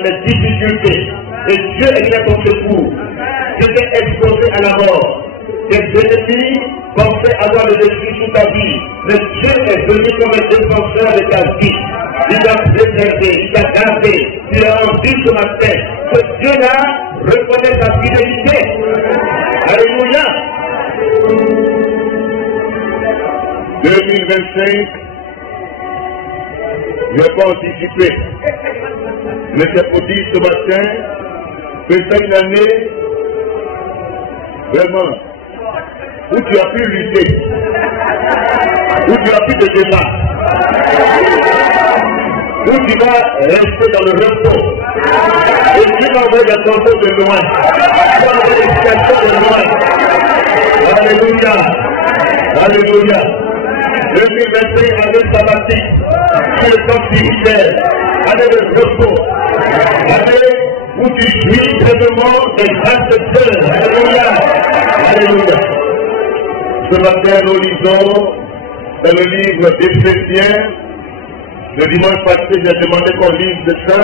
les difficultés. Et Dieu est là ton secours. Tu t'es exposé à la mort. Tes ennemis pensaient avoir le dessus sous ta vie. Mais Dieu est venu comme un défenseur de ta vie. Il t'a préservé, il t'a gardé, il a envie ce matin. Ce Dieu-là reconnaît ta fidélité. Alléluia. 2025, je n'ai pas anticipé. Mais c'est pour dire ce matin que c'est une année vraiment où tu as pu lutter, où tu as pu te débattre, où tu vas rester dans le repos. Et tu vas envoyer des contrôles de loin, tu vas envoyer des situations de loin. Alléluia, alléluia. 2021, année sabbatique, sur le temps spirituel, année de repos, année où tu jouis pleinement des grâces de Dieu. Alléluia, alléluia. Ce matin, nous lisons dans le livre d'Éphésiens. Le dimanche passé, j'ai demandé qu'on lise de ça.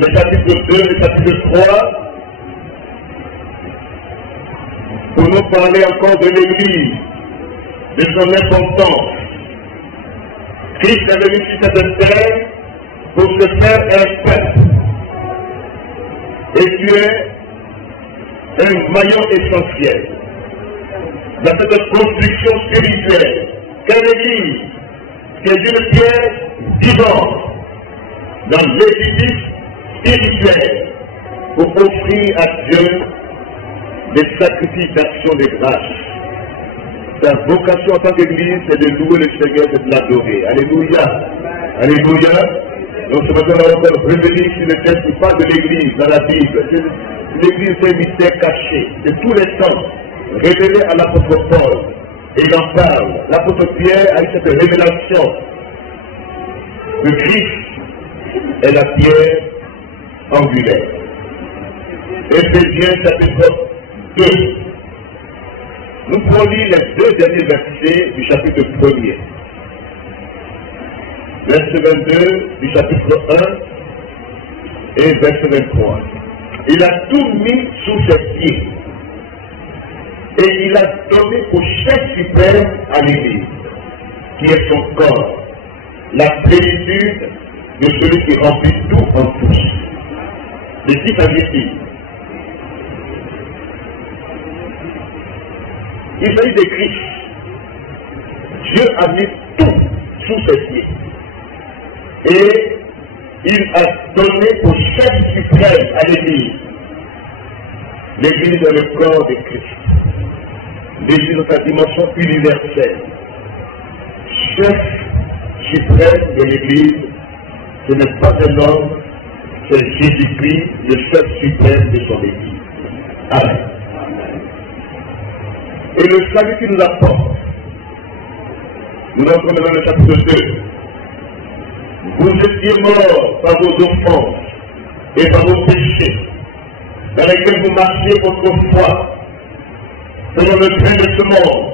Le chapitre 2, le chapitre 3. Pour nous parler encore de l'Église, de son importance. Christ est venu sur cette terre pour se faire un peuple. Et tu es un maillon essentiel dans cette construction spirituelle. Quelle Église? C'est une pierre vivante dans l'édifice spirituel pour offrir à Dieu des sacrifices d'action de grâce. Ta vocation en tant qu'Église, c'est de louer le Seigneur, c'est de l'adorer. Alléluia. Alléluia. Donc ce matin, on va encore revenir sur le texte qui parle de l'Église dans la Bible. L'Église, c'est un mystère caché de tous les temps, révélé à l'apôtre Paul. Et il en parle. L'apôtre Pierre a eu cette révélation. Le Christ est la pierre angulaire. Éphésiens chapitre 2. Nous pouvons lire les deux derniers versets du chapitre 1er. Verset 22 du chapitre 1 et verset 23. Il a tout mis sous ses pieds. Et il a donné au chef suprême à l'Église, qui est son corps, la plénitude de celui qui remplit tout en tous. De qui s'agit-il? Il s'agit de Christ. Dieu a mis tout sous ses pieds. Et il a donné au chef suprême à l'Église. L'Église est le corps de Christ. L'Église dans sa dimension universelle. Chef suprême de l'Église, ce n'est pas un homme, c'est Jésus-Christ, le chef suprême de son Église. Amen. Et le salut qui nous apporte, nous entrons dans le chapitre 2. Vous étiez morts par vos offenses et par vos péchés, dans lesquels vous marchiez autrefois, selon le train de ce monde,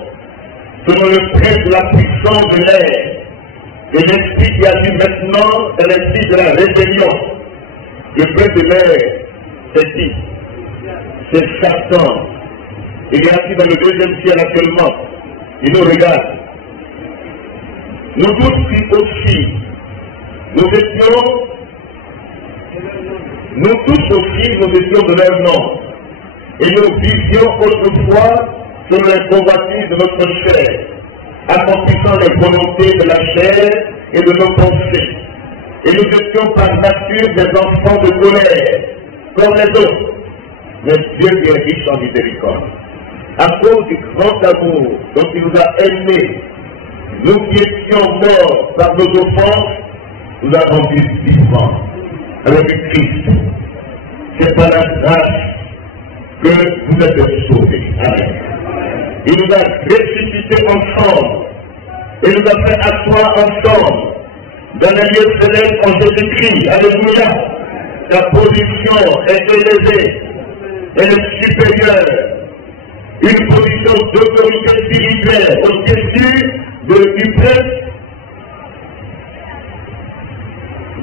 selon le train de la puissance de l'air, et l'esprit qui agit maintenant est l'esprit de la rébellion. Le prince de l'air, c'est qui? C'est Satan. Il est assis dans le deuxième ciel actuellement. Il nous regarde. Nous tous aussi, nous tous aussi, nous étions de leur nom. Et nous vivions autrefois sur les convoitises de notre chair, accomplissant les volontés de la chair et de nos pensées. Et nous étions par nature des enfants de colère, comme les autres. Mais Dieu qui est riche en miséricorde, à cause du grand amour dont il nous a aimés, nous qui étions morts par nos offenses, nous avons rendus vivants avec Christ. C'est par la grâce que vous êtes sauvés. Amen. Il nous a ressuscités ensemble et nous a fait asseoir ensemble dans les lieux célestes en Jésus-Christ. Alléluia. Sa position est élevée, elle est supérieure. Une position d'autorité spirituelle au-dessus du prince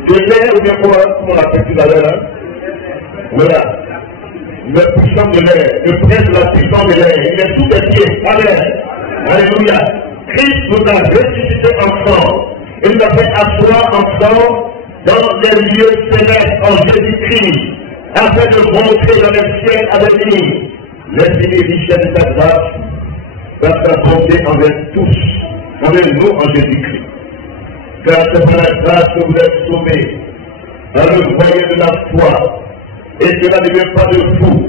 De l'air ou bien comment on l'appelle tout à l'heure hein? Voilà. Le puissant de l'air, le prince de la puissance de l'air, il est sous les pieds. Amen. Alléluia. Christ nous a ressuscité ensemble. Il nous a fait asseoir ensemble dans les lieux célestes en Jésus-Christ, afin de montrer dans les ciels à venir l'infinie richesse de sa grâce, par sa bonté envers tous, envers nous en Jésus-Christ. Car c'est par la grâce que vous êtes sauvés, dans le moyen de la foi, et cela ne vient pas de vous,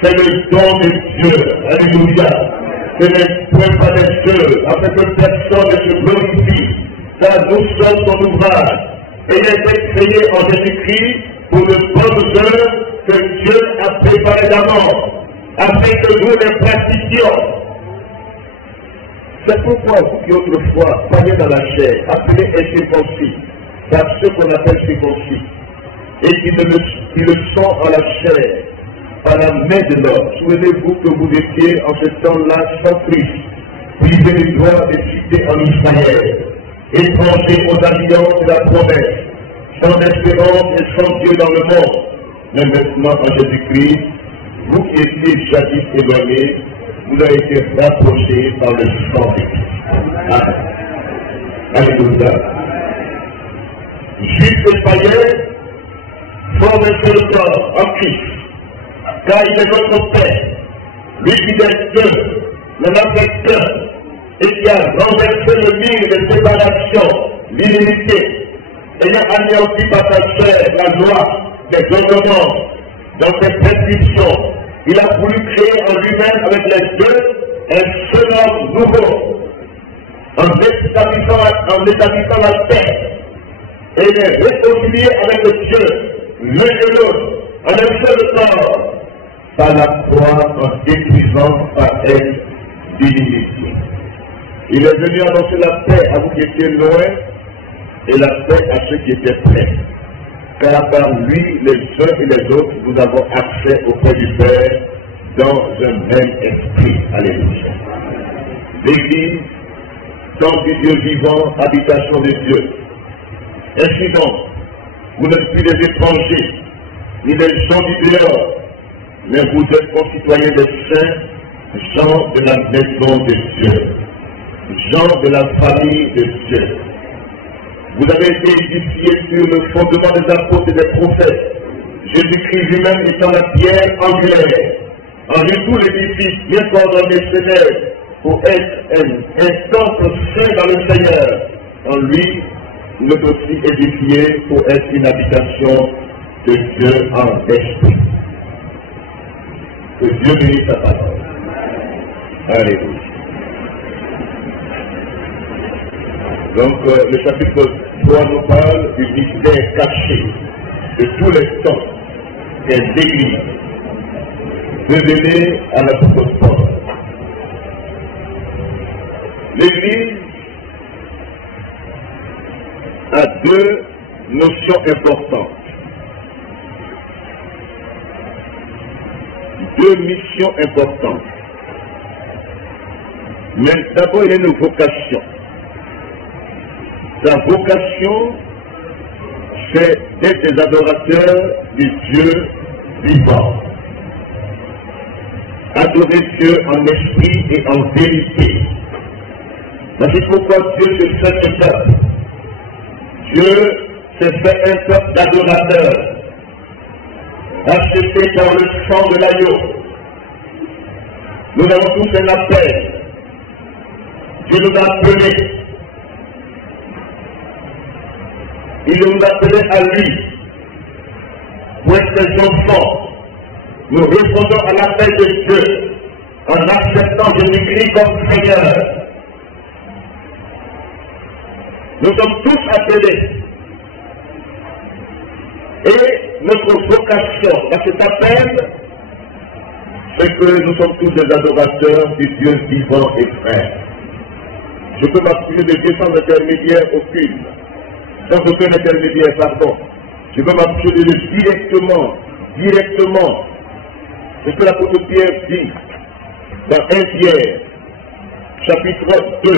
c'est le don de Dieu. Alléluia. Ce n'est point pas des choses, afin que personne ne se glorifie, car nous sommes son ouvrage, et il est créé en Jésus-Christ pour de bonnes œuvres que Dieu a préparées d'avance, afin que nous les pratiquions. C'est pourquoi vous qui autrefois croyez dans la chair, appelés incirconcis, par ceux qu'on appelle circoncis, et qui le sont en la chair, par la main de l'homme. Souvenez-vous que vous étiez en ce temps-là sans Christ, privés des droits d'étudier en Israël, étrangers aux alliances de la promesse, sans espérance et sans Dieu dans le monde. Mais maintenant en Jésus-Christ, vous qui étiez jadis éloignés, vous avez été rapprochés par le sang de Christ. Alléluia. Juifs et païens forment un seul corps en Christ, car il est notre Père, lui qui est Dieu, n'en a fait qu'un, et qui a renversé le mur de séparation, l'inimité, ayant anéanti par sa chair la loi des ordonnances, dans ses prescriptions. Il a voulu créer en lui-même avec les deux un seul homme nouveau, en établissant la paix, et les réconcilier avec le Dieu, l'un et l'autre, en un seul corps, par la croix, en détruisant par elle l'inimité. Il est venu annoncer la paix à vous qui étiez loin, et la paix à ceux qui étaient près. Car par lui, les uns et les autres, nous avons accès auprès du Père dans un même esprit. Alléluia. L'Église, temple du Dieu vivant, habitation de Dieu. Ainsi donc, vous n'êtes plus des étrangers, ni des gens du dehors, mais vous êtes concitoyens des saints, gens de la maison de Dieu, gens de la famille de Dieu. Vous avez été édifiés sur le fondement des apôtres et des prophètes, Jésus-Christ lui-même étant la pierre angulaire. En lui, tout l'édifice bien coordonné s'élève pour être un temple saint dans le Seigneur. En lui, nous sommes aussi édifiés pour être une habitation de Dieu en esprit. Que Dieu bénisse sa parole. Alléluia. Donc, le chapitre 3 nous parle du mystère caché de tous les temps qu'est l'Église, révélé à l'apôtre Paul. L'Église a deux notions importantes, deux missions importantes. Mais d'abord, il y a une vocation. Sa vocation, c'est d'être des adorateurs du Dieu vivant. Adorer Dieu en esprit et en vérité. C'est pourquoi Dieu se fait un peuple. Dieu s'est fait un peuple d'adorateurs, racheté par le sang de l'agneau. Nous avons tous un appel. Dieu nous a appelés. Il nous a appelés à lui pour être des enfants. Nous répondons à l'appel de Dieu en acceptant Jésus-Christ comme Seigneur. Nous sommes tous appelés. Et notre vocation à cet appel, c'est que nous sommes tous des adorateurs du Dieu vivant et frère. Je peux m'appuyer de Dieu sans intermédiaire aucune. Sans aucun intermédiaire, pardon. Je peux m'appuyer de Dieu directement. C'est ce que l'apôtre Pierre dit dans 1 Pierre, chapitre 2.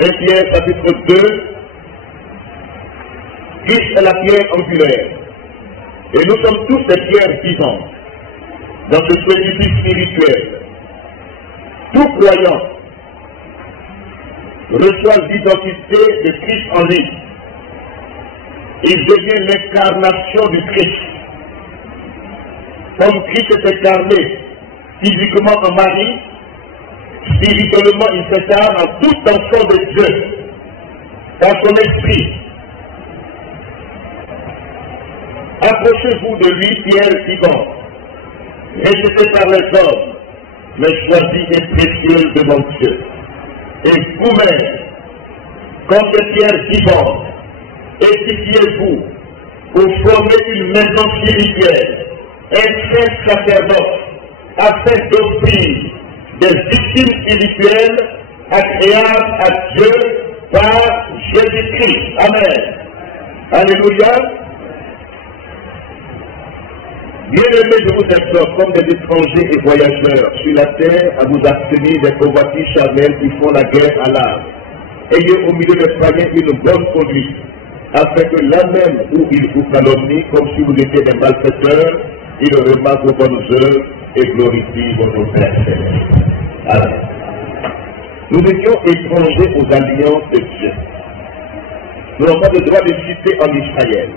1 Pierre, chapitre 2, Christ est la pierre angulaire. Et nous sommes tous des pierres vivantes dans ce édifice spirituel. Tout croyant reçoit l'identité de Christ en lui. Il devient l'incarnation du Christ. Comme Christ est incarné physiquement en Marie, spirituellement il s'incarne en tout enfant de Dieu, dans son esprit. Approchez-vous de lui, pierre vivante, rejetée par les hommes, mais choisie et précieuse devant Dieu. Et vous-même, comme des pierres vivantes, édifiez-vous pour former une maison spirituelle, un saint sacerdoce, afin d'offrir des victimes spirituelles agréables à Dieu par Jésus-Christ. Amen. Alléluia. Bien-aimés, je vous exhorte, comme des étrangers et voyageurs sur la terre, à vous abstenir des convoitises charnelles qui font la guerre à l'âme. Ayez au milieu des païens une bonne conduite, afin que là même où ils vous calomnient, comme si vous étiez des malfaiteurs, ils remarquent vos bonnes œuvres et glorifient votre Père céleste. Amen. Nous étions étrangers aux alliances de Dieu. Nous n'avons pas le droit de citer en Israël,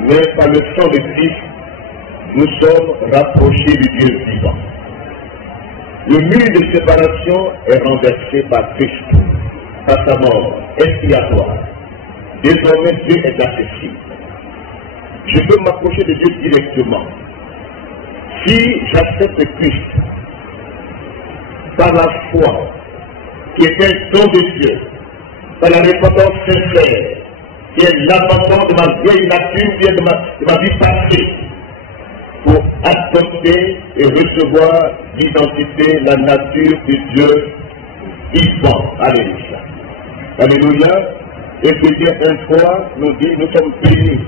mais par le sang de Christ, nous sommes rapprochés du Dieu vivant. Le mur de séparation est renversé par Christ, par sa mort expiatoire. Désormais, Dieu est accessible. Je peux m'approcher de Dieu directement. Si j'accepte Christ par la foi, qui est un don de Dieu, par la repentance sincère, qui est l'abandon de ma vieille nature, bien de ma vie passée, pour adopter et recevoir l'identité, la nature de Dieu vivant. Alléluia. Alléluia. Éphésiens 1:3 nous dit, nous sommes bénis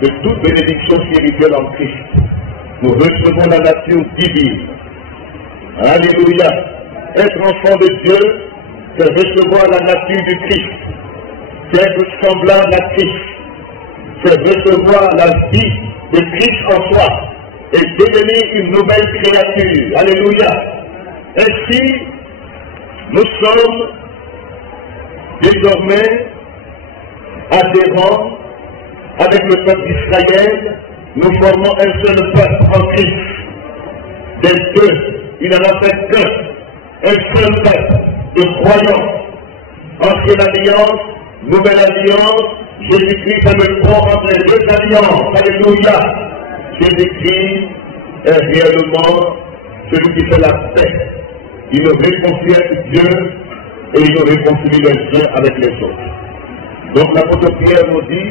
de toute bénédiction spirituelle en Christ. Nous recevons la nature divine. Alléluia. Être enfant de Dieu, c'est recevoir la nature du Christ. C'est être semblable à Christ. C'est recevoir la vie de Christ en soi et devenir une nouvelle créature. Alléluia. Ainsi, nous sommes désormais adhérents avec le peuple d'Israël. Nous formons un seul peuple en Christ. Des deux, il n'en a fait qu'un. Un seul peuple de croyants. Ancienne alliance, nouvelle alliance, Jésus-Christ est le pont entre les deux alliances. Alléluia. Jésus-Christ est réellement celui qui fait la paix. Il nous réconcilie avec Dieu et il nous réconcilie les uns avec les autres. Donc l'apôtre Pierre nous dit,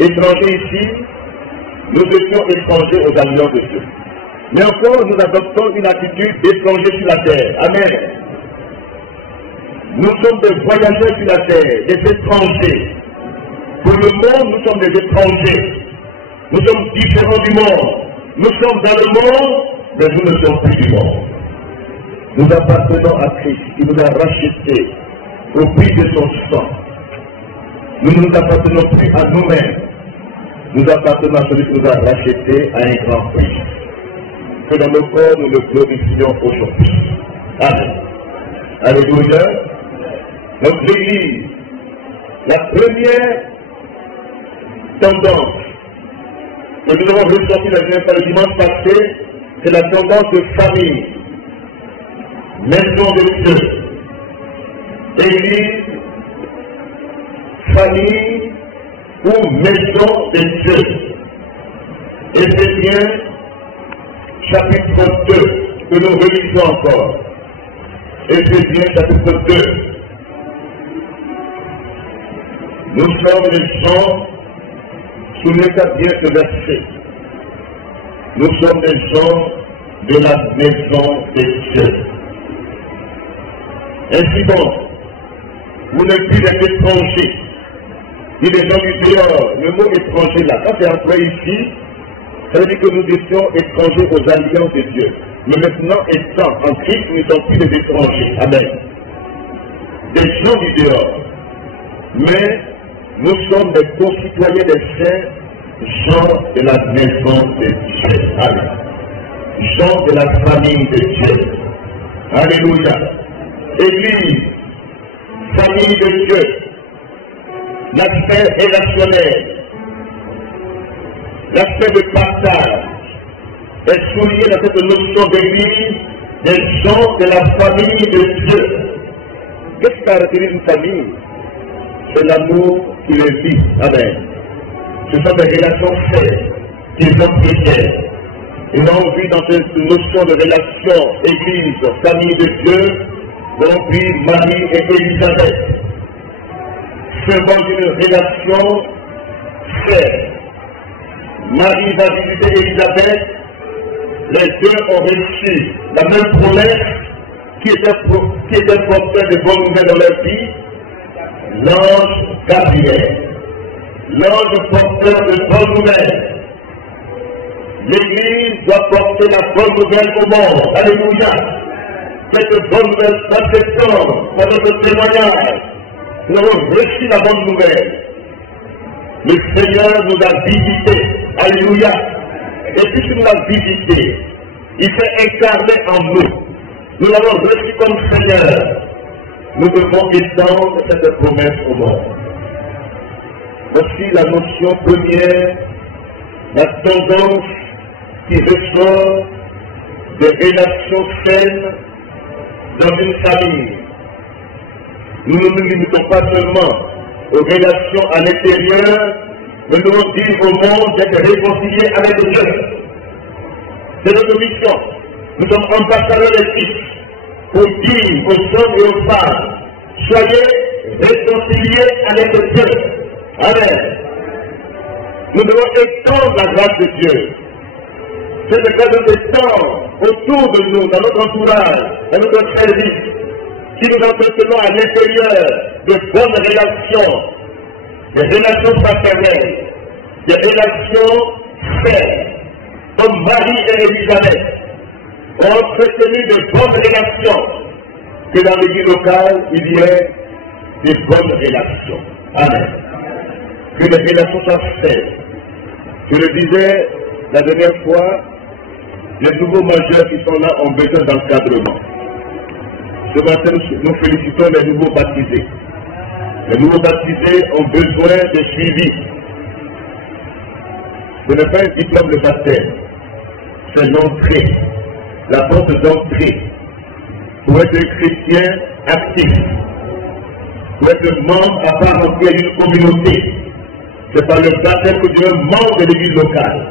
étrangers ici, nous étions étrangers aux alliances de Dieu. Mais encore, nous adoptons une attitude d'étrangers sur la terre. Amen. Nous sommes des voyageurs sur la terre, des étrangers. Pour le monde, nous sommes des étrangers. Nous sommes différents du monde. Nous sommes dans le monde, mais nous ne sommes plus du monde. Nous appartenons à Christ, qui nous a rachetés au prix de son sang. Nous ne nous appartenons plus à nous-mêmes. Nous appartenons à celui qui nous a rachetés à un grand prix. Que dans nos corps, nous le glorifions aujourd'hui. Amen. Alléluia. Notre Église, la première tendance que nous avons ressorti le dimanche passé, c'est la tendance de famille. Maison de Dieu. Église, famille ou maison de Dieu. Éphésiens, chapitre 2, que nous relisons encore. Éphésiens, chapitre 2. Nous sommes les gens, souvenez-vous bien ce verset. Nous sommes des gens de la maison de Dieu. Ainsi donc, vous n'êtes plus des étrangers, ni des gens du dehors. Le mot étranger là, quand c'est employé ici, ça veut dire que nous étions étrangers aux alliances de Dieu. Mais maintenant, étant en Christ, nous ne sommes plus des étrangers. Amen. Des gens du dehors. Mais nous sommes des concitoyens des saints, gens de la maison de Dieu. Amen. Gens de la famille de Dieu. Alléluia. Église, famille de Dieu, l'aspect relationnel, l'aspect de partage est souligné dans cette notion d'église des gens de la famille de Dieu. Qu'est-ce qui caractérise une famille? C'est l'amour qui les vit. Amen. Ce sont des relations saines qui sont chrétiennes. Et là, on vit dans cette notion de relation église, famille de Dieu, on vit Marie et Élisabeth. C'est dans une relation saine. Marie va visiter Élisabeth. Les deux ont reçu la même promesse qui était porteur de bonnes nouvelles dans leur vie. L'ange Gabriel. L'ange porteur de bonnes nouvelles. L'Église doit porter la bonne nouvelle au monde. Alléluia. Cette bonne nouvelle s'attend par notre témoignage. Nous avons reçu la bonne nouvelle. Le Seigneur nous a visités. Alléluia. Et puisqu'il nous a visités, il s'est incarné en nous. Nous l'avons reçu comme Seigneur. Nous devons étendre cette promesse au monde. Voici la notion première, la tendance qui ressort des relations saines dans une famille. Nous ne nous limitons pas seulement aux relations à l'intérieur, mais nous devons dire au monde d'être réconciliés avec Dieu. C'est notre mission. Nous sommes ambassadeurs des Christ pour dire aux hommes et aux femmes, soyez réconciliés avec Dieu. Amen. Nous devons étendre la grâce de Dieu. C'est le cas de s'étendre autour de nous, dans notre entourage, dans notre service, si nous entretenons à l'intérieur de bonnes relations, des relations fraternelles, des relations saines, comme Marie et Élisabeth ont entretenu de bonnes relations, que dans l'église locale, il y ait des bonnes relations. Amen. Que les relations soient saines. Je le disais la dernière fois, les nouveaux majeurs qui sont là ont besoin d'encadrement. Ce matin, nous félicitons les nouveaux baptisés. Les nouveaux baptisés ont besoin de suivi. Ce n'est pas un diplôme de baptême, c'est l'entrée, la porte d'entrée pour être chrétien actif, pour être membre à part entière d'une communauté. C'est par le baptême que Dieu est membre de l'église locale.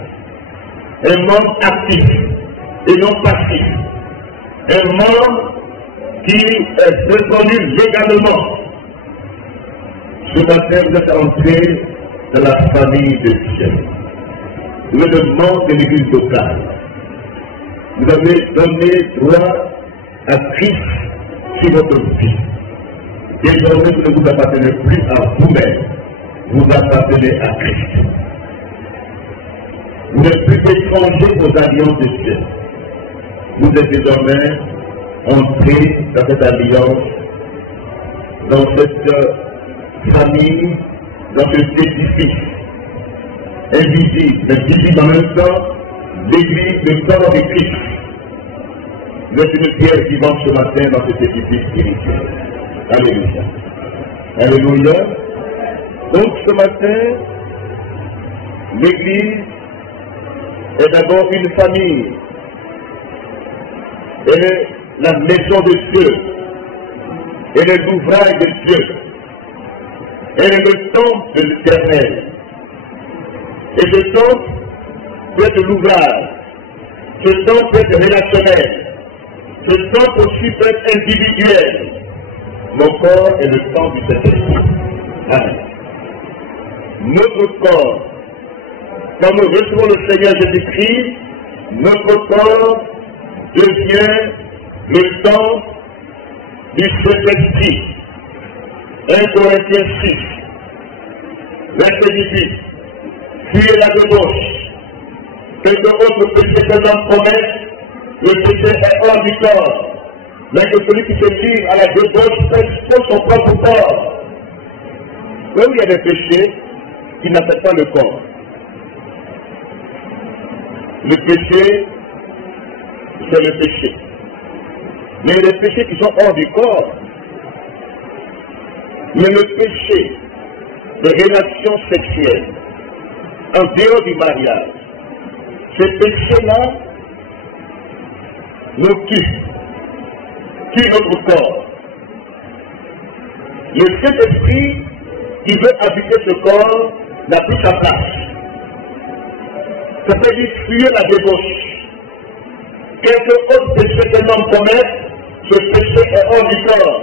Un membre actif et non passif. Un membre qui est reconnu légalement. Ce matin, vous êtes entré dans la famille de Dieu. Vous êtes le membre de l'église locale. Vous avez donné droit à Christ sur votre vie. Désormais, vous ne vous appartenez plus à vous-même. Vous appartenez à Christ. Vous n'êtes plus étrangers aux alliances de Dieu. Vous êtes désormais entrés dans cette alliance, dans cette famille, dans cet édifice invisible, mais visible en même temps, l'église, le corps de Christ. Vous êtes une pierre vivante ce matin dans cet édifice spirituel. Alléluia. Alléluia. Donc ce matin, l'église est d'abord une famille. Elle est la maison de Dieu. Elle est l'ouvrage de Dieu. Elle est le temple de l'Éternel. Et ce temple peut être l'ouvrage. Ce temple peut être relationnel. Ce temple aussi peut être individuel. Mon corps est le temple du Saint-Esprit. Amen. Notre corps, quand nous recevons le Seigneur Jésus-Christ, notre corps devient le temple du Saint-Esprit. 1 Corinthiens 6, verset 18. Fuyez la débauche. Quelque autre péché que l'homme commet, le péché est hors du corps. Mais que celui qui se livre à la débauche expose son propre corps. Là où il y a des péchés qui n'affectent pas le corps. Le péché, c'est le péché. Mais les péchés qui sont hors du corps, mais le péché de relations sexuelles en dehors du mariage, ces péchés-là nous tuent notre corps. Le Saint-Esprit qui veut habiter ce corps n'a plus sa place. Ça veut dire fuir la débauche. Quelque autre péché qu'un homme commet, ce péché est hors du corps.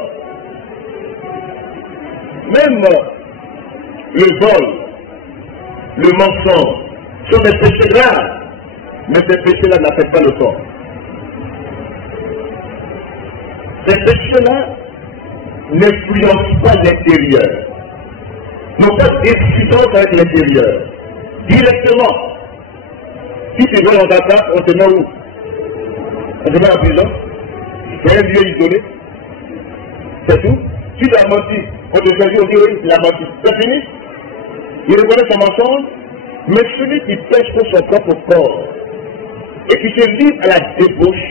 Même le vol, le mensonge, sont des péchés graves, mais ces péchés-là n'affectent pas le corps. Ces péchés-là n'influencent pas l'intérieur, n'ont pas d'incidence avec l'intérieur. Directement, si tu vas en Dakar, on te met où? On te met en prison. C'est un lieu isolé. C'est tout. Si tu as menti, on te fait dire, on dit oui, il a menti. C'est fini. Il reconnaît son mensonge, mais celui qui pêche pour son propre corps et qui se livre à la débauche,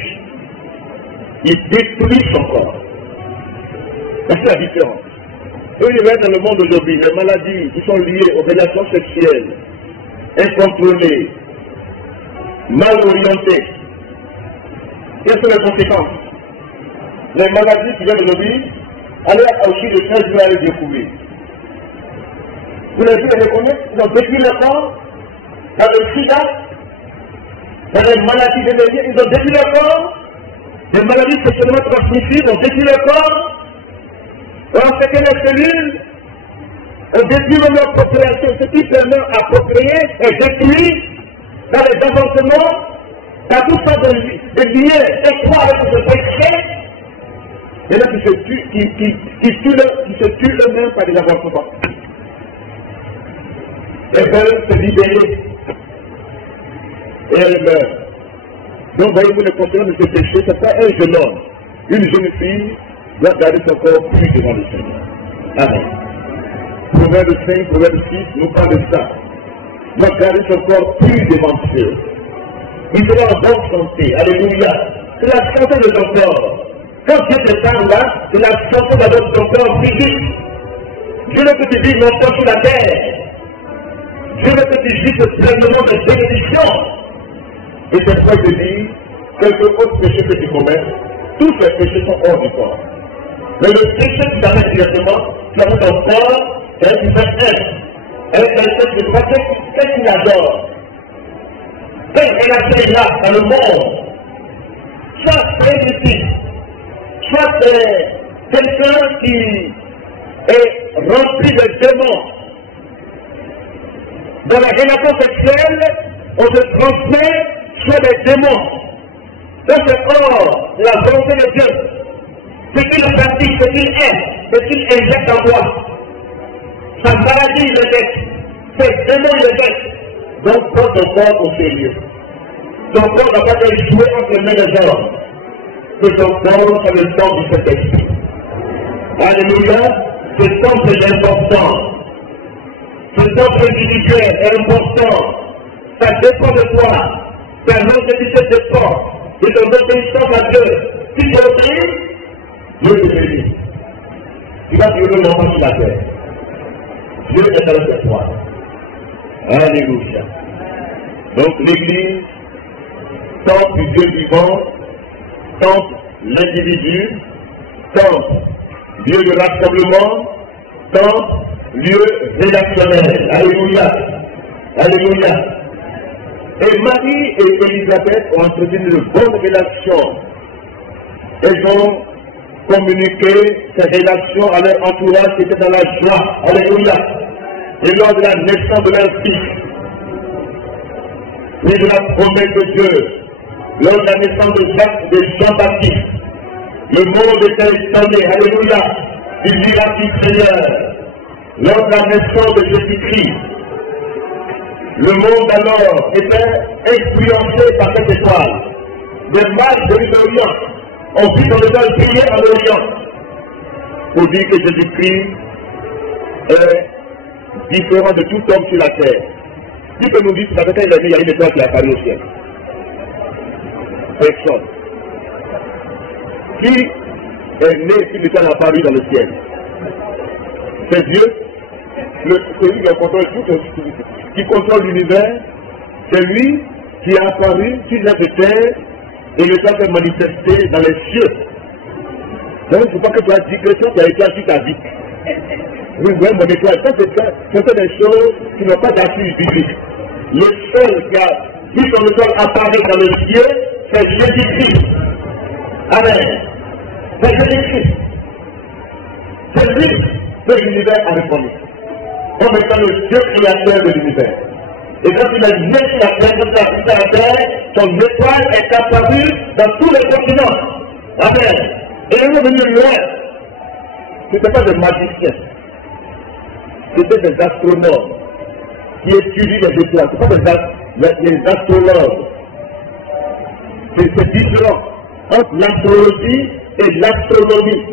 il détruit son corps. C'est la différence. Eux, ils restent dans le monde aujourd'hui, les maladies qui sont liées aux relations sexuelles, incontrôlées, mal orientées. Quelles sont les conséquences? Les maladies qui viennent aujourd'hui, allez à Auschwitz de 13 jours à les découvrir. Vous les vu les reconnaître? Ils ont détruit le corps, dans le sida, dans les maladies vénériennes, ils ont détruit le corps, les maladies sexuellement transmissibles ont détruit le corps. On fait que les cellules, on détruit même leur procréation, ce qui permet à procréer est détruit dans les avancements, dans tout ça de liens étroits avec ce péché, et là qui se tuent eux-mêmes par des avancements. Elles veulent se libérer et elles meurent. Donc voyez-vous les conséquences de ce péché, c'est pas un jeune homme, une jeune fille doit garder son corps pur devant le Seigneur. Amen. Proverbe 5, Proverbe 6 nous parle de ça. Doit garder son corps pur devant Dieu. Il sera en bonne santé. Alléluia. C'est la santé de ton corps. Quand Dieu te parle là, c'est la santé de ton corps physique. Dieu veut que tu vives longtemps sur la terre. Dieu veut que tu vives pleinement de bénédictions. Et c'est pourquoi je dis, quelque autre péché que tu commets, tous ces péchés sont hors du corps. Mais le péché qui t'amène directement, ça va ton corps, et tu fais un péché qui pratique, qu'est-ce qu'il adore? Quelle relation il a dans le monde? Soit c'est mythique, soit c'est quelqu'un qui est rempli de démons. Dans la relation sexuelle, on se transmet soit des démons. Donc c'est hors la volonté de Dieu. Ce qu'il pratique, ce qu'il est, ce qu'il injecte en toi. Sa maladie, il le jette. Ses démons, il le jette. Donc prends ton corps au sérieux. Ton corps n'a pas été joué entre les mains des hommes. Que ton corps, c'est le temps du Saint-Esprit. Alléluia. Ce temps, c'est important. Ce temps individuel est important. Ça dépend de toi. Ta longévité dépend de ton obéissance à Dieu. Si tu obéis, Dieu te bénit. Tu vas vivre longtemps sur la terre. Dieu est avec toi. Alléluia. Donc l'Église, temple du Dieu vivant, temple l'individu, temple lieu de rassemblement, temple lieu relationnel. Alléluia. Alléluia. Et Marie et Élisabeth ont entretenu de bonnes relations. Elles ont communiqué ces relations à leur entourage qui était dans la joie. Alléluia. Et lors de la naissance de leur fils, et de la promesse de Dieu, lors de la naissance de Jean-Baptiste, le monde était étonné. Alléluia. Du miracle du Seigneur. Lors de la naissance de Jésus-Christ, le monde alors était influencé par cette étoile. Des mages venus de l'Orient ont vu son étoile briller en Orient pour dire que Jésus-Christ est différent de tout homme sur la terre. Qui peut nous dire que quand il a dit, il y a une étoile qui est apparue au ciel? Personne. Qui est né si l'étoile est apparue dans le ciel? C'est Dieu, celui qui contrôle tout, qui contrôle l'univers. C'est lui qui est apparu sur la terre et l'étoile s'est manifestée dans les cieux. Donc il ne faut pas que tu aies dit que ça a été sur ta vie. Oui, oui, mon étoile, ça c'est des choses qui n'ont pas d'assise biblique. Le seul qui a vu son étoile apparaître dans les cieux, c'est Jésus-Christ. Amen. C'est Jésus-Christ. C'est lui que l'univers a répondu. Comme étant le Dieu créateur de l'univers. Et quand il a né sur la terre, quand il a quitté la terre, son étoile est apparue dans tous les continents. Amen. Et il est venu loin. Ce n'était pas des magiciens. C'était des astronomes qui étudient les étoiles. Ce ne sont pas des astrologues. C'est différent entre l'astrologie et l'astronomie.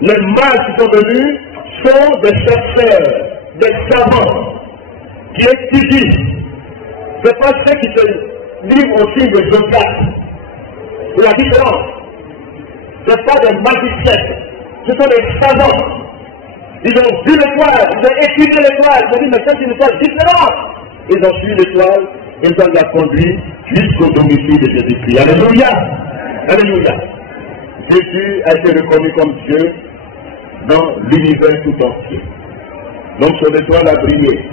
Les mages qui sont venus sont des chercheurs, des savants qui étudient. Ce n'est pas ceux qui se livrent au signe de Zodiac. C'est la différence. Ce ne sont pas des magiciens, ce sont des savants. Ils ont vu l'étoile, ils ont étudié l'étoile, ils ont dit mais c'est une étoile différente. Ils ont suivi l'étoile, et l'étoile l'a conduit jusqu'au domicile de Jésus-Christ. Alléluia! Alléluia! Jésus a été reconnu comme Dieu dans l'univers tout entier. Donc son étoile a brillé.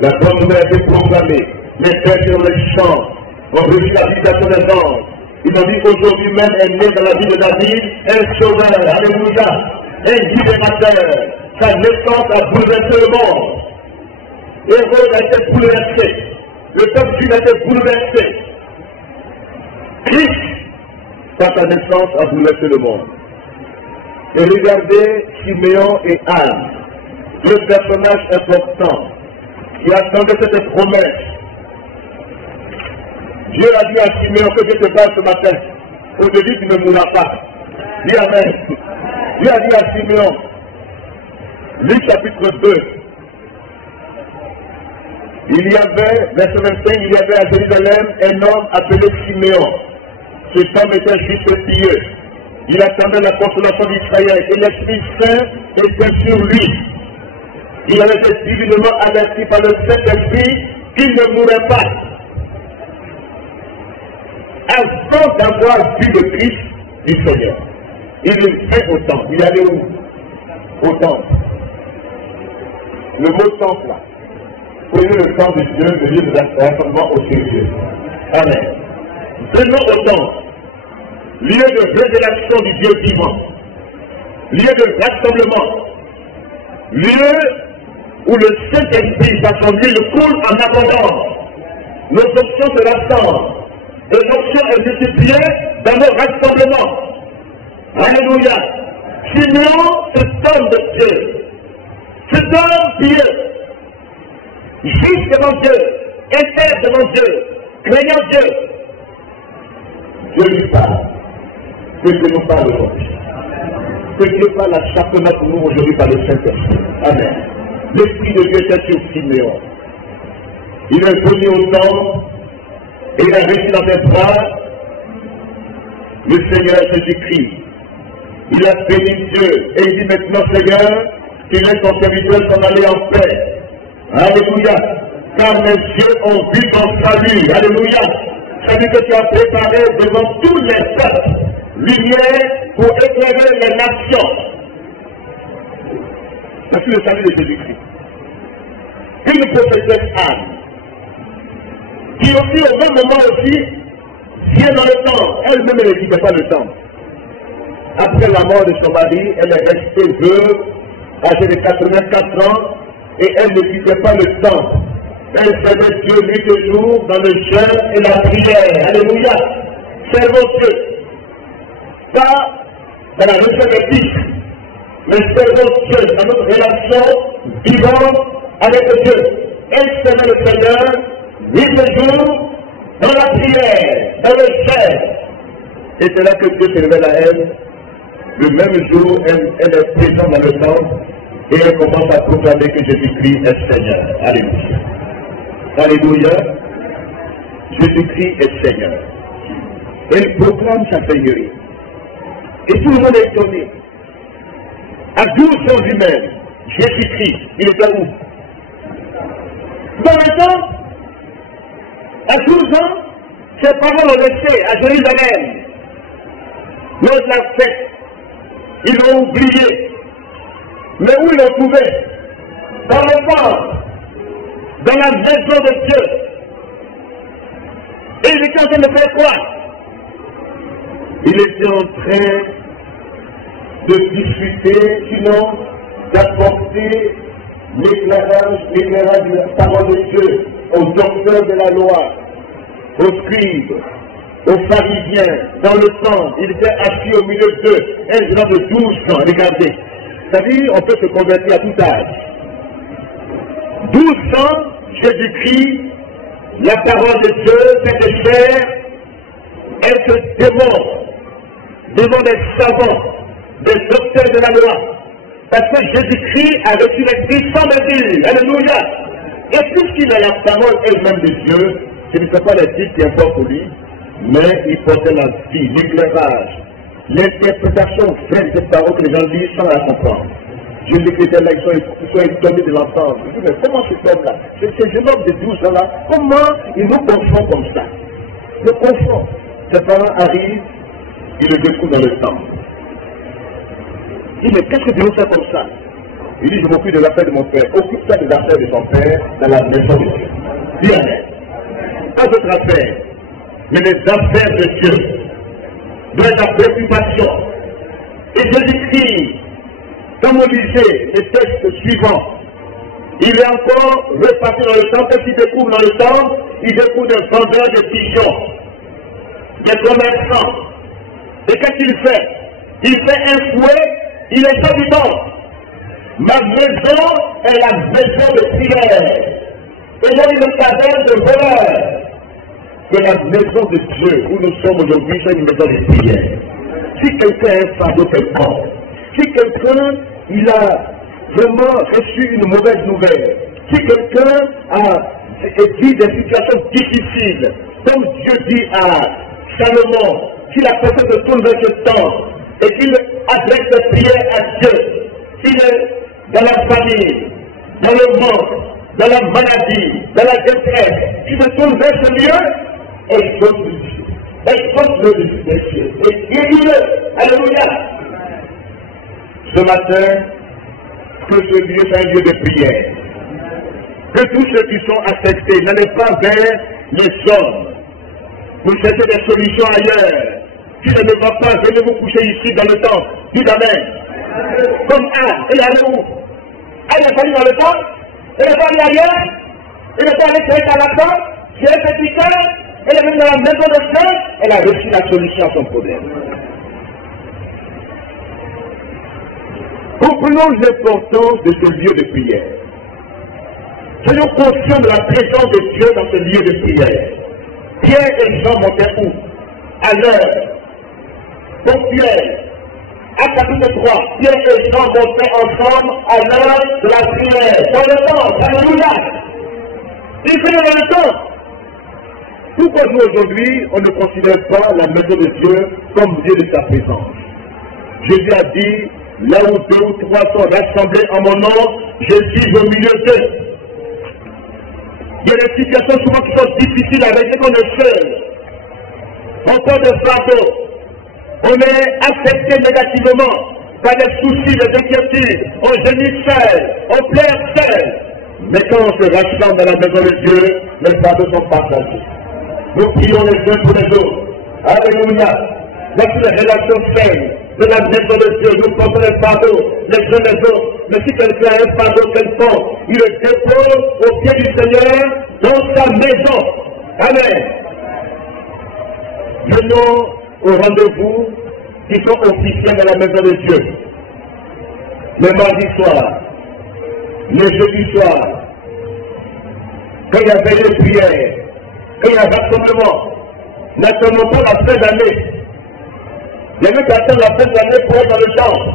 La bonne nouvelle a été proclamée. Les pères sur les champs ont reçu la visitation des anges. Ils ont dit qu'aujourd'hui même est né dans la vie de David un sauveur. Alléluia! Un libérateur. Sa naissance a bouleversé le monde. Hérode a été bouleversé. Le peuple juif a été bouleversé. Christ, par sa naissance, a bouleversé le monde. Et regardez Siméon et Anne, deux personnages importants qui attendaient cette promesse. Dieu a dit à Siméon que Dieu te parle ce matin. Aujourd'hui, tu ne mourras pas. Dis Amen. Dieu a dit à Siméon, Luc chapitre 2, il y avait, verset 25, il y avait à Jérusalem un homme appelé Siméon. Cet homme était juste pieux. Il attendait la consolation d'Israël et l'Esprit Saint était sur lui. Il avait été divinement averti par le Saint-Esprit qu'il ne mourrait pas. Avant d'avoir vu le Christ du Seigneur, il fait au temple. Il allait où? Au temple. Le mot temple là. Prenez le temps de Dieu, de lire l'enseignement au sérieux. Amen. Venons au temple. Lieu de révélation du Dieu vivant. Lieu de rassemblement. Lieu où le Saint-Esprit, par son huile, coule en abondance. Nos options se rassemblent. Nos options sont multipliées dans nos rassemblements. Alléluia. Sinon, cet homme de Dieu. Cet homme Dieu. Juste devant Dieu. Intègre devant Dieu. Craignant Dieu. Dieu lui parle. Que Dieu nous parle aujourd'hui. Que Dieu parle à chacun d'entre nous aujourd'hui par le Saint-Esprit. Amen. L'Esprit de Dieu était sur Siméon. Il est venu au temple et il a réussi dans ses bras le Seigneur Jésus-Christ. Il a béni Dieu et il dit maintenant Seigneur, qu'il laisse ton serviteur s'en aller en paix. Alléluia. Car mes yeux ont vu ton salut. Alléluia. C'est-à-dire que tu as préparé devant tous les peuples lumière pour éclairer les nations. C'est le salut de Jésus-Christ. Une prophétesse Anne, qui aussi au même moment aussi vient dans le temps. Elle-même ne quittait pas le temps. Après la mort de son mari, elle est restée veuve, âgée de 84 ans, et elle ne quittait pas le temps. Elle servait Dieu nuit et jour dans le jeûne et la prière. Alléluia. Servons Dieu. Pas dans la répétition, mais servons Dieu dans notre relation vivante avec Dieu. Elle servait le Seigneur nuit et jour dans la prière, dans le jeûne. Et c'est là que Dieu se révèle à elle. Le même jour, elle est présente dans le temple Et elle commence à proclamer que Jésus-Christ est Seigneur. Alléluia. Alléluia. Jésus-Christ est Seigneur. Elle proclame sa Seigneurie. Et tout le monde est étonné. À 12 ans lui-même, Jésus-Christ, il était où? Dans le temps, à 12 ans, ses parents l'ont laissé à Jérusalem. Lors de la fête, ils l'ont oublié. Mais où ils l'ont trouvé? Dans le temple, dans la maison de Dieu. Et il était en train de faire quoi? Il était en train de discuter, sinon d'apporter l'éclairage de la parole de Dieu aux docteurs de la loi, aux scribes, aux pharisiens, dans le temple. Il était assis au milieu d'eux, un jeune de 12 ans, regardez. C'est-à-dire, on peut se convertir à tout âge. 12 ans, Jésus-Christ, la parole de Dieu, cette chair, elle se démontre devant des savants, des docteurs de la loi. Parce que Jésus-Christ a reçu l'Esprit sans mesure. Alléluia. Et puisqu'il a la parole elle-même de Dieu, ce ne sont pas les titres qui importent pour lui, mais il portait la vie, l'éclairage, l'interprétation vraie de cette parole que les gens lisent sans la comprendre. Jésus-Christ était là, ils sont étonnés de l'entendre. Je dis, mais comment cet homme-là, ce jeune homme de 12 ans-là, comment il nous confond comme ça? Le confond. Ses parents arrivent, ils le découvrent dans le temple. Il dit, mais qu'est-ce que tu veux faire comme ça? Il dit, je m'occupe de l'affaire de mon père. Occupe-toi des affaires de ton père dans la maison de Dieu. Bien. Pas d'autres affaires, mais les affaires de Dieu. De la préoccupation. Et Jésus-Christ, comme on disait, le texte suivant, il est encore reparti dans le temple. Qu'est-ce qu'il découvre dans le temple? Il découvre des vendeurs de pigeons, des commerçants. Et qu'est-ce qu'il fait? Il fait un fouet, il est sorti du temple. Ma maison est la maison de prière. Et là, il me savait de voleur. Que la maison de Dieu, où nous sommes aujourd'hui, c'est une maison de prière. Si quelqu'un a un fardeau quelconque, si quelqu'un il a vraiment reçu une mauvaise nouvelle, si quelqu'un vit des situations difficiles, comme Dieu dit à Salomon, si la personne se tourne vers ce temps et qu'il adresse des prières à Dieu, s'il est dans la famille, dans le manque, dans la maladie, dans la détresse, il se tourne vers ce lieu, exauce Dieu. Exauce-le des cieux. Et guéris-le. Alléluia. Ce matin, que ce lieu soit un lieu de prière. Que tous ceux qui sont affectés n'allez pas vers les hommes pour chercher des solutions ailleurs. Si ça ne va pas, venez vous coucher ici dans le temple. Dites Amen. Comme Anne, elle est allée où? Elle est allée dans le temple. Elle est allée ailleurs. Elle est allée créer à la porte. J'ai un petit cœur. Elle est venue dans la maison de Dieu. Elle a reçu la solution à son problème. Comprenons l'importance de ce lieu de prière. Soyons conscients de la présence de Dieu dans ce lieu de prière. Pierre et Jean montaient où? À l'heure. Ponctuelle. Acte chapitre 3. Pierre et Jean montaient ensemble à l'heure de la prière. Dans le temps. Alléluia. Ils faisaient dans le temps. Pourquoi nous aujourd'hui, on ne considère pas la maison de Dieu comme lieu de sa présence? Jésus a dit, là où 2 ou 3 sont rassemblés en mon nom, je suis au milieu d'eux. Il y a des situations souvent qui sont difficiles avec lesquelles on est seul. On porte des fardeaux. On est affecté négativement par des soucis, des inquiétudes. On gémit seul. On pleure seul. Mais quand on se rassemble dans la maison de Dieu, les fardeaux sont partagés. Nous prions les uns pour les autres. Alléluia. Voici les relations saines de la maison de Dieu. Nous portons les fardeaux les uns les autres. Mais si quelqu'un a un fardeau quelconque, il le dépose au pied du Seigneur dans sa maison. Amen. Venons au rendez-vous qui sont officiels dans la maison de Dieu. Le mardi soir, le jeudi soir, quand il y avait les prières, quand il y a rassemblement, n'attendons pas la fin d'année. Il y a qui attendent la fin d'année pour être dans le temple.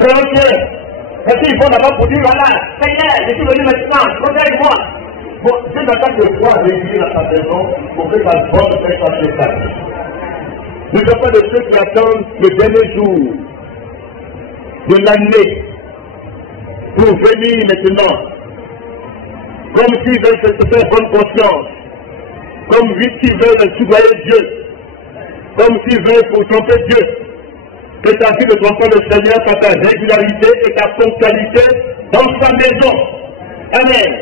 Tranquille. Parce qu'ils vont d'abord pour dire, voilà, ça y est, je suis venu maintenant, protège-moi. Bon, Dieu n'attend que toi réunir à sa maison pour que ta bonne fait sa spectacle. Nous ne sommes pas de ceux qui attendent le dernier jour de l'année pour venir maintenant, comme s'ils veulent se faire bonne conscience, comme s'ils veulent soudoyer Dieu, comme s'ils veulent pour tromper Dieu. Que ta vie ne trompe pas le Seigneur par ta régularité et ta ponctualité dans sa maison. Amen.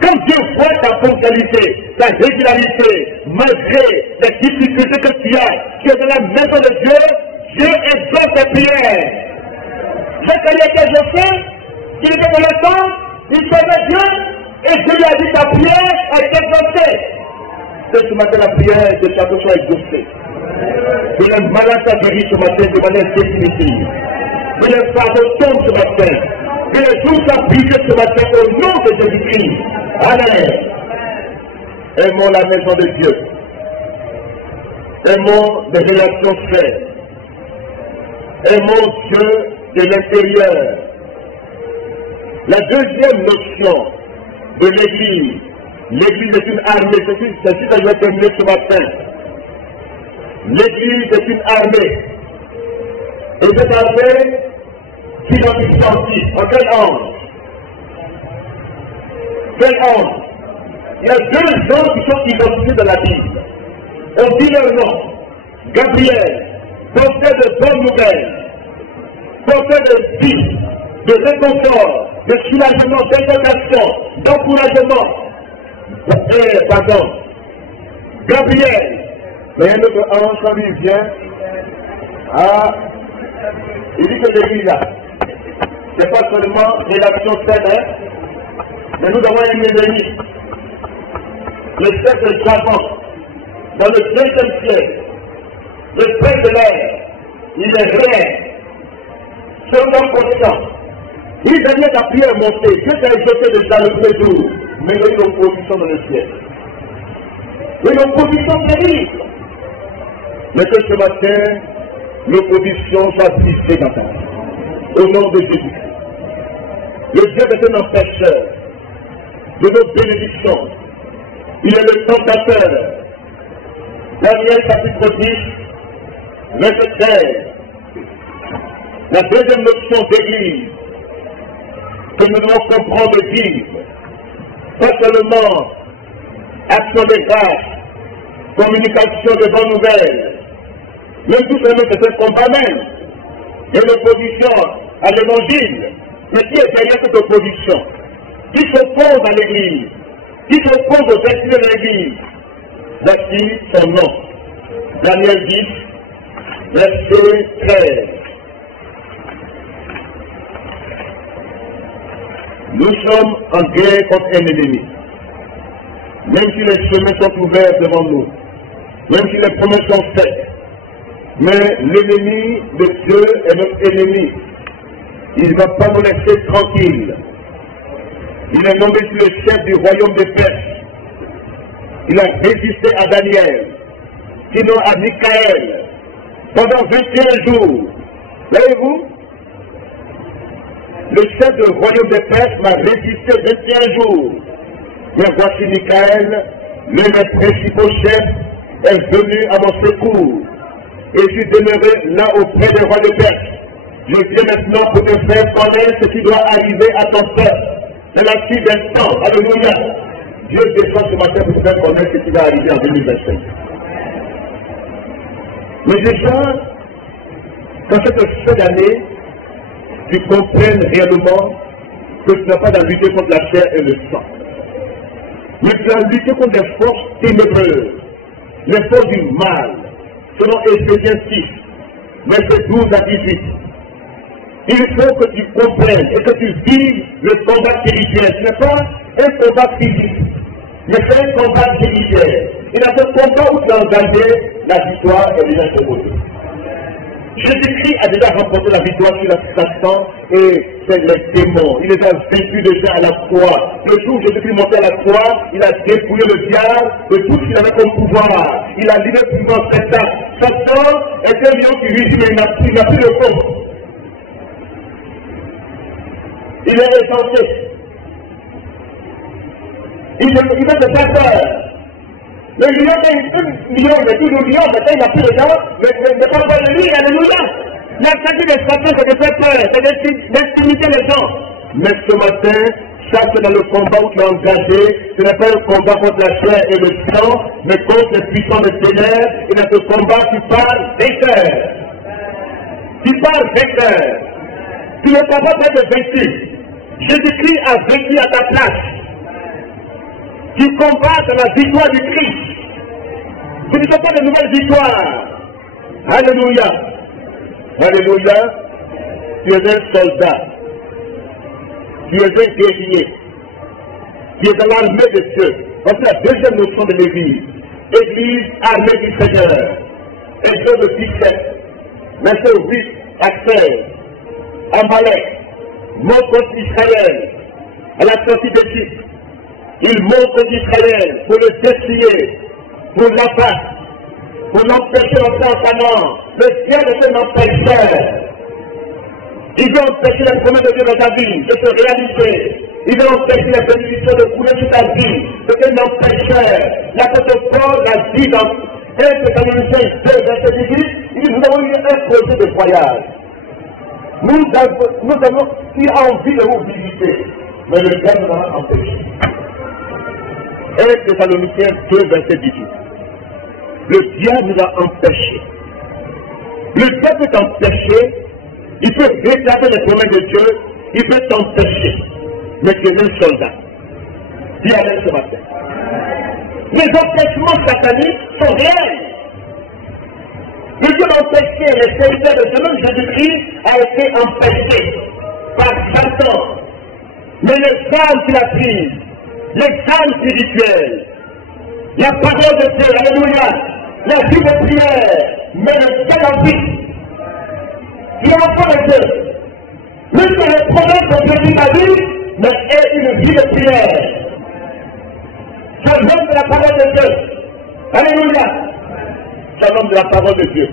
Comme Dieu voit ta ponctualité, ta régularité, malgré les difficultés que tu as dans la maison de Dieu, Dieu exauce tes prières. Je connais que je fais, qu'il était dans le temps, il faisait Dieu, et Dieu lui a dit ta prière est exaucée. Ce matin, la prière de chacun soit exaucée. Que les malades soient guéris ce matin de manière définitive. Que les fardeaux tombent ce matin. Que les jours soient brisés ce matin au nom de Jésus-Christ. Amen. Aimons la maison de Dieu. Aimons des relations saines. Aimons Dieu de l'intérieur. La deuxième notion de l'Église. L'Église est une armée. C'est ce que je vais terminer ce matin. L'Église est une armée. Et cette armée s'identifie en quel ange? Quel ange? Il y a deux gens qui sont identifiés dans la Bible. On dit leur nom. Gabriel, porteur de bonnes nouvelles, porteur de vie, de réconfort, de soulagement, d'exaltation, d'encouragement. Pardon. Gabriel. Mais un autre ange, quand il vient, il dit que l'église là, ce n'est pas seulement rédaction saine, mais nous avons un ennemi. Le siècle d'avant, dans le 2e siècle, le prince de l'air, il est réel, seulement conscient. Il venait la prière monter, Dieu s'est exaucé déjà le premier jour, mais il y a eu l'opposition dans le ciel. Il y a eu l'opposition terrible. Mais que ce matin, l'opposition soit brisée dans ta vie. Au nom de Jésus. Le Dieu est un empêcheur de nos bénédictions. Il est le tentateur. Daniel chapitre 10, verset 13. La deuxième notion d'église que nous devons comprendre et vivre, pas seulement action de grâce, communication de bonnes nouvelles, mais tout simplement c'est un combat même. Il y a une opposition à l'évangile. Mais qui est derrière cette opposition? Qui s'oppose à l'église? Qui s'oppose au destiné de l'église? Voici son nom. Daniel 10, verset 13. Nous sommes en guerre contre un ennemi. Même si les chemins sont ouverts devant nous, même si les promesses sont faites, mais l'ennemi de Dieu est notre ennemi. Il ne va pas nous laisser tranquilles. Il est nommé sur le chef du royaume de Perse. Il a résisté à Daniel, sinon à Michaël, pendant 21 jours. Voyez-vous? Le chef du royaume de Perse m'a résisté 21 jours. Mais voici Michaël, l'un des principaux chefs, est venu à mon secours. Et je suis demeuré là auprès des rois de Perse. Je viens maintenant pour te faire connaître ce qui doit arriver à ton peuple. C'est la suite d'un temps. Alléluia. Dieu descend ce matin pour te faire connaître ce qui va arriver en 2025. Mais déjà, dans cette seule année, tu comprennes réellement que tu n'as pas à lutter contre la chair et le sang. Mais tu as lutté contre les forces ténébreuses, les forces du mal, selon Éphésiens 6, versets 12 à 18. Il faut que tu comprennes et que tu vives le combat spirituel. Ce n'est pas un combat physique, mais c'est un combat spirituel. Et dans ce combat où tu as engagé, la victoire est déjà surmontée. Jésus-Christ a déjà remporté la victoire sur la Satan et c'est les démons. Il les a vaincus déjà à la croix. Le jour où Jésus-Christ montait à la croix, il a dépouillé le diable de tout ce qu'il avait comme pouvoir. Il a livré le pouvoir Satan. Satan est un lion qui rugit, mais il n'a plus de compte. il est essentiel. Il veut te faire peur. Le lion est un lion, mais tout le lion, maintenant il n'a plus de gens, mais pas peur de lui, alléluia. L'interdit des sacrés, c'est de faire peur, c'est d'intimider les gens. Mais ce matin, ça c'est dans le combat où tu es engagé, ce n'est pas un combat contre la chair et le sang, mais contre les puissants des ténèbres, et dans ce combat tu parles vainqueur. Tu parles vainqueur. Tu ne peux pas être vaincu. Jésus-Christ a vaincu à ta place. Tu combats dans la victoire du Christ. Ce ne sont pas de nouvelles victoires. Alléluia. Alléluia. Tu es un soldat. Tu es un guerrier. Tu es dans l'armée de Dieu. C'est la deuxième notion de l'Église. Église, armée du Seigneur. Exode 17, verset 8 à 16. Amalek monte contre Israël à la sortie d'Égypte. Il monte contre Israël pour le destruer, pour l'abattre, pour l'empêcher d'entrer en Canaan. Le ciel est un empêcheur. Il veut empêcher la promesse de Dieu dans ta vie de se réaliser. Il veut empêcher la bénédiction de couler sur ta vie. C'est un empêcheur. L'apôtre Paul l'a dit dans 1 Thessaloniciens 2, verset 18, il dit, nous avons eu un projet de voyage. Nous avons eu envie de vous visiter, mais le diable nous en a empêché. 1 Thessaloniciens 2, verset 18. Le diable nous a empêchés. Le diable peut t'empêcher, il peut réclamer les promesses de Dieu, il peut t'empêcher. Mais tu es un soldat. Dis Amen ce matin. Les empêchements sataniques sont réels. Le Dieu empêché, les serviteurs de ce même Jésus-Christ a été empêché par Satan. Mais les armes qu'il a prises, les armes spirituelles, la parole de Dieu, alléluia, la vie de prière, mais le ciel en vie. Il n'a pas de Dieu. Même que les promesses de Dieu dans ta vie, mais est une vie de prière. C'est l'homme de la parole de Dieu. Alléluia. C'est l'homme de la parole de Dieu.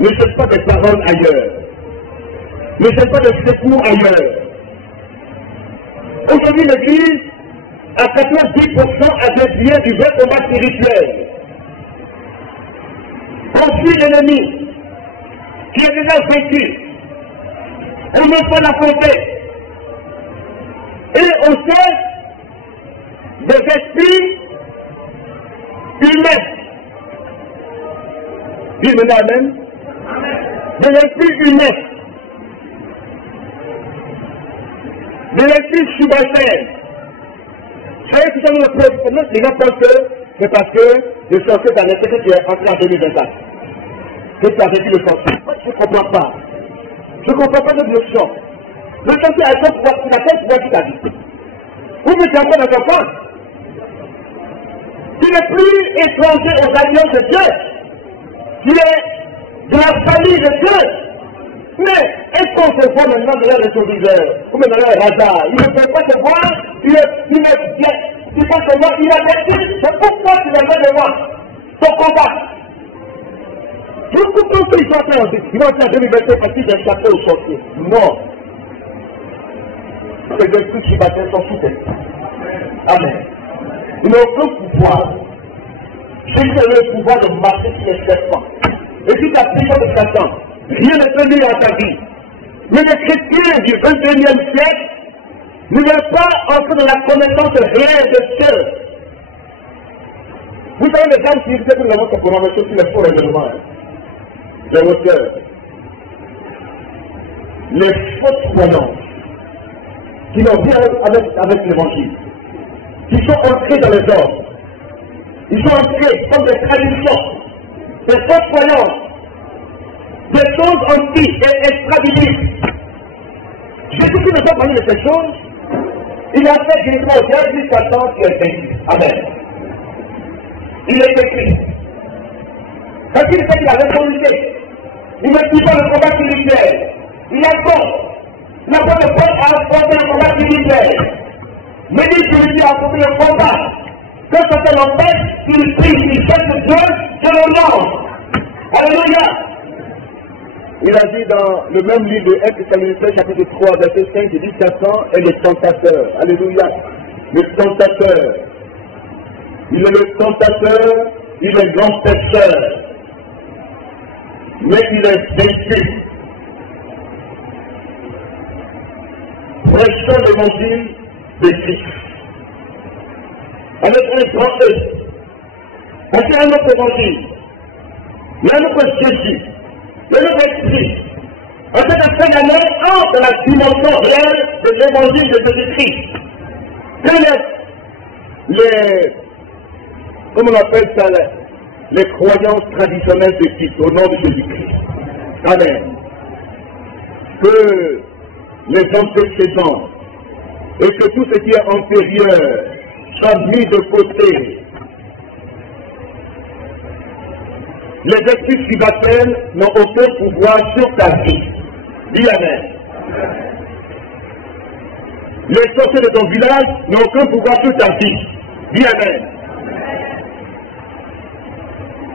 Ne cherche pas des paroles ailleurs. Ne cherche pas de secours ailleurs. Aujourd'hui, l'Église, à 90% a dévié du vrai combat spirituel. On suit l'ennemi qui est déjà vaincu. On ne peut pas l'affronter. Et on sait des esprits humains. Dis maintenant Amen. De l'esprit humain. De l'esprit subalterne. Vous savez que ça nous préoccupe. Les gens pensent que c'est parce que le sorcier dans l'esprit que tu es entré en 2024. Que tu as vécu le sorcier. Moi, je ne comprends pas. Je ne comprends pas notre notion. Le sorcier a quel pouvoir sur ta vie. Où tu es entré dans ton corps. Tu n'es plus étranger aux alliances de Dieu. Tu es de la famille de Dieu. Mais est-ce qu'on se voit maintenant derrière le téléviseur ou même derrière le radar? Il ne peut pas te voir, tu peux te voir, il a vécu. C'est pourquoi tu l'as fait de moi. Ton combat. Je ne comprends pas qu'ils sont en train de dire, en 2021 parce qu'ils échappé au sorcier. Non. Les esprits qui battent sont sous tête. Amen. Ils n'ont aucun pouvoir. Jésus a le pouvoir de marcher sur les serpents. Et si tu as pris de Satan, rien ne peut nuire à ta vie. Mais les chrétiens du 21e siècle ne veulent pas entrer dans la connaissance réelle de Dieu. Vous savez, les gens qui disent que nous avons pour remettre sur les faux raisonnements, les auteurs, les fausses croyances, qui n'ont rien avec l'évangile, qui sont entrés dans les ordres. Ils sont entrés comme des traditions, des fausses croyances, des choses antiques et extra-bibliques. Jésus-Christ ne pas parler de ces choses. Il a fait directement au diable jusqu'à temps qu'il est vaincu. Amen. Il est écrit. Quand il fait qu'il a répondu, il ne dit pas le combat spirituel. Il est bon. La bonne Paul a affronté le combat spirituel. Mais il dit a affronté le combat. Quand ça fait l'empêche, il prie, il cherche Dieu, je le lance. Alléluia. Il a dit dans le même livre de Actes chapitre 3, verset 5, il dit Satan est le tentateur. Alléluia. Le tentateur. Il est le tentateur, il est grand pécheur. Mais il est vaincu. Prêchons l'évangile de Christ. Avec un grand E. Parce qu'il y a un autre évangile. Il y a un autre Jésus. Il y a un autre esprit. En fait, la fin d'année entre dans la dimension réelle de l'évangile de Jésus-Christ. Comment on appelle ça, les croyances traditionnelles de Christ, au nom de Jésus-Christ. Amen. Que les antécédents et que tout ce qui est antérieur soit mis de côté. Les esprits subalternes n'ont aucun pouvoir sur ta vie. Dis Amen. Les sorciers de ton village n'ont aucun pouvoir sur ta vie. Dis Amen.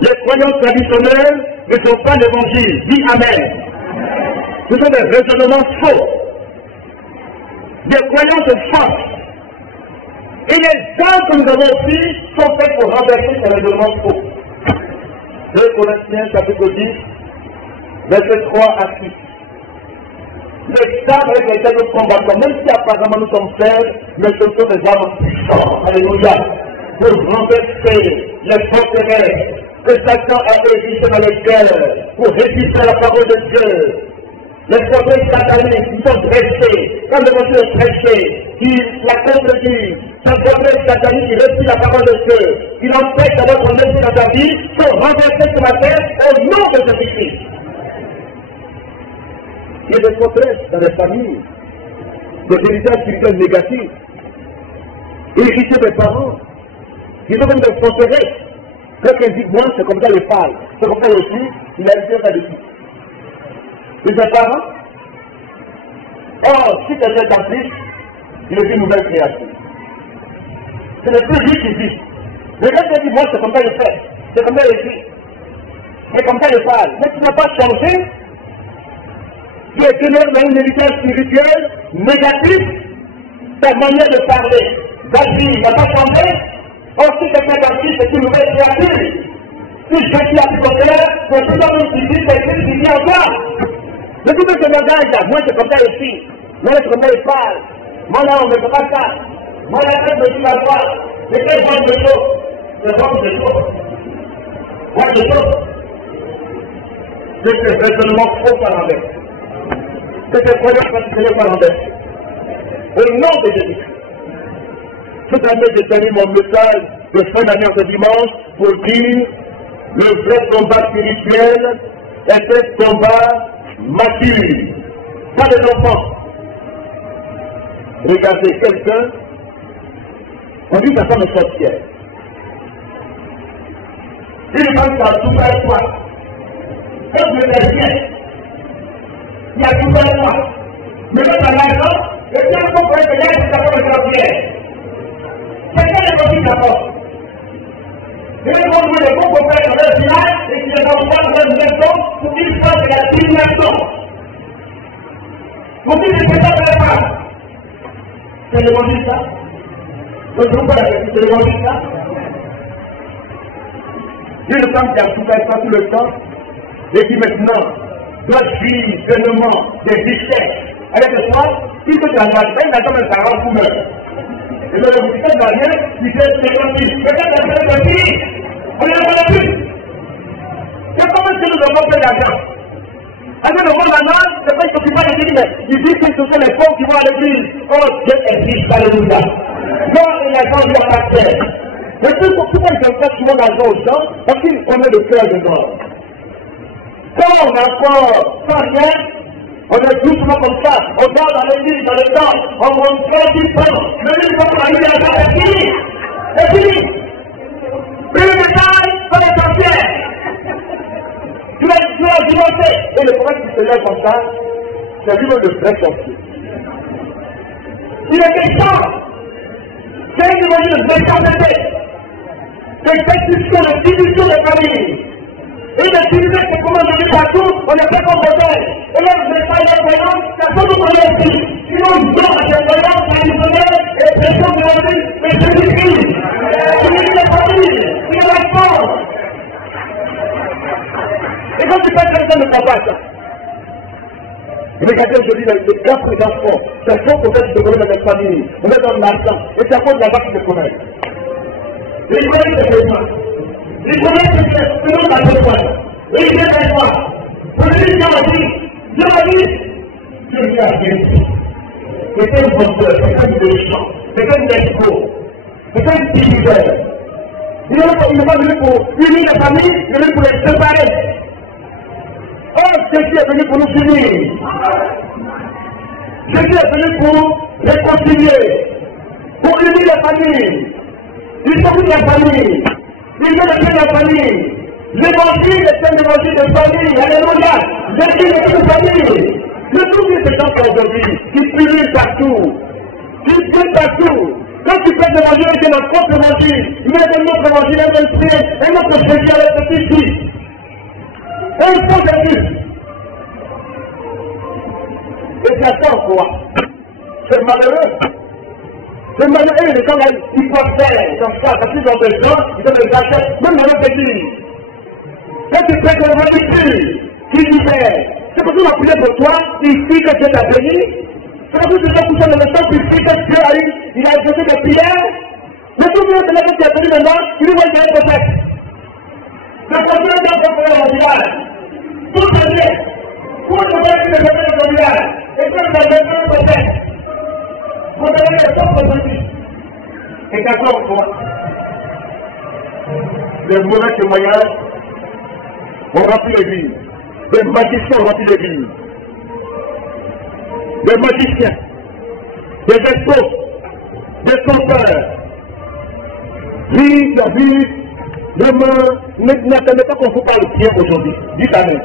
Les croyances traditionnelles ne sont pas l'évangile. Dis Amen. Ce sont des raisonnements faux. Des croyances fausses. Et les armes que nous avons aussi sont faites pour renverser ces raisonnements faux. 2 Corinthiens chapitre 10, verset 3 à 6. Les armes avec lesquelles nous combattons, même si apparemment nous sommes faibles, mais ce sont des armes puissantes. Alléluia. Pour renverser les forteresses que Satan a érigées dans le cœur, pour résister à la parole de Dieu. Les forteresses sataniques qui sont dressées, quand l'évangile est prêché, qui la contredisent, sans forteresse satanique qui réussit la parole de Dieu, qui l'empêche d'avoir son esprit dans ta vie, sont renversées sur la terre au nom de Jésus-Christ. Il y a des forteresses dans les familles, des héritages spirituels négatifs, héritiers des parents, qui sont comme des forteresses. Quelqu'un dit, moi, c'est comme ça les parle, c'est comme ça aussi, il a hérité là-dessus. C'est ses parents. Or, si quelqu'un est en Christ, il est une nouvelle création. Ce n'est plus lui qui vit. Le reste dit, moi, c'est comme ça il fait, c'est comme ça il vit. C'est comme ça il parle. Mais tu n'as pas changé. Tu es tenu dans une héritage spirituel négatif, ta manière de parler, d'agir n'a pas changé. Or, si quelqu'un est en Christ, c'est une nouvelle créature. Si je suis à plus contraire, c'est tout le monde qui dit, c'est Christ qui vit en toi. Mais tout le monde se engage, moi c'est comme ça ici, moi c'est comme ça il parle, moi là on ne fait pas ça, moi la tête me dit la droite, mais quelle forme de choses, c'est forme de choses, forme de choses, c'est ce raisonnement faux par l'envers, c'est ce croyance particulière par l'envers, au nom de Jésus. Cette année j'ai terminé mon message de fin d'année en ce dimanche pour dire le vrai combat spirituel est un combat mature, pas des enfants. Regardez quelqu'un, on dit que sa femme est sorcière. Une femme qui a tout à toi. Elle ne fait rien. Il y a tout à toi. Mais là, dans l'argent, et puis on peut faire que là, c'est sa femme est sorcière. C'est ça les motifs d'abord. Et les gens jouent les bons pour faire dans leur village et qui les envoient dans leur maison pour qu'ils fassent de la divination. Pour qu'ils ne fassent pas de la femme. C'est l'évangile ça. Donc je vous parle de l'évangile ça. Une femme qui a souffert ça tout le temps et qui maintenant doit suivre pleinement des richesses. Avec le soir, il peut la peine d'attendre un parent pour meurtre. Et donc, le ministère va rien, il fait l'évangile. Mais quand on fait l'évangile, on est dans la pub. C'est comme si nous avons fait l'argent. Avec le monde maintenant, c'est pas qu'il ne s'occupe pas des églises. Il dit que ce sont les pauvres qui vont à l'église. Oh, Dieu existe, alléluia. Non, il y a gens qui ont la terre. Mais pourquoi ils donnent pas souvent l'argent aux gens? Parce qu'ils connaissent le cœur de mort. Quand on a encore sans rien, on est doucement comme ça, on va dans l'église, dans le temps, on montre 30 ans, le livre va arriver à la c'est fini. C'est fini. Plus le message, pas l'essentiel. Tu vas dimancher. Et le prophète qui se lève comme ça, c'est lui-même le vrai sorcier. Il est méchant. C'est une image de méchanceté. C'est une persécution de division des familles. Et d'activiser ces commandes de vie partout, on est très composé. Et là, vous n'êtes pas les croyants, personne ne connaît aussi. Sinon, non, à ces croyants traditionnels et personne de la vie, mais c'est Jésus-Christ. Il est la famille, il est la force. Et quand tu passes quelqu'un ne croit pas ça. Regardez aujourd'hui le grand président, c'est faux qu'on fait de connaître dans la famille, on est dans l'argent, et c'est à cause de la vache qui se connaît. Les connaît c'est vraiment. Les connaît c'est non la chose. Et il vient avec moi. Pour lui dire, Dieu m'a dit, Dieu lui a dit, c'est un vendeur, c'est un méchant, c'est un escroc, c'est un diviseur. Il n'est pas venu pour unir la famille, il est venu pour les séparer. Oh, Jésus est venu pour nous unir. Jésus est venu pour nous réconcilier, pour unir la famille. Il s'occupe de la famille. Il veut la la famille. L'évangile est un évangile de famille. Alléluia. Jésus est une famille. Je trouve ces gens aujourd'hui qui punissent partout. Qui punissent partout. Quand tu fais l'évangile, c'est notre propre évangile. Il y a un autre évangile, un autre Jésus avec ce petit. Et il faut Jésus. Et c'est ça quoi. C'est malheureux. C'est malheureux les gens qui peuvent faire comme ça, parce qu'ils ont des gens, ils ont des achats, même dans notre église. Quand tu fais de l'évangile, qui libère. C'est pour ça qu'on va prier pour toi, ici que Dieu t'a béni. C'est pour ça que tu vas coucher dans le temps, ici que Dieu a eu, il a exaucé des prières. Mais tout le monde est là que tu as béni maintenant, il lui voit qu'il y a un prophète. Le prophète est un prophète au village. Tout est bien. Tout le monde est le village. Et puis il a béni un prophète. Vous avez les choses aujourd'hui. Et d'accord, toi. Les mauvais témoignages ont rempli l'église. Les magiciens ont rempli l'église. Des magiciens, des escrocs, des trompeurs. Oui, n'attendez pas qu'on vous parle bien aujourd'hui. Dites Amen.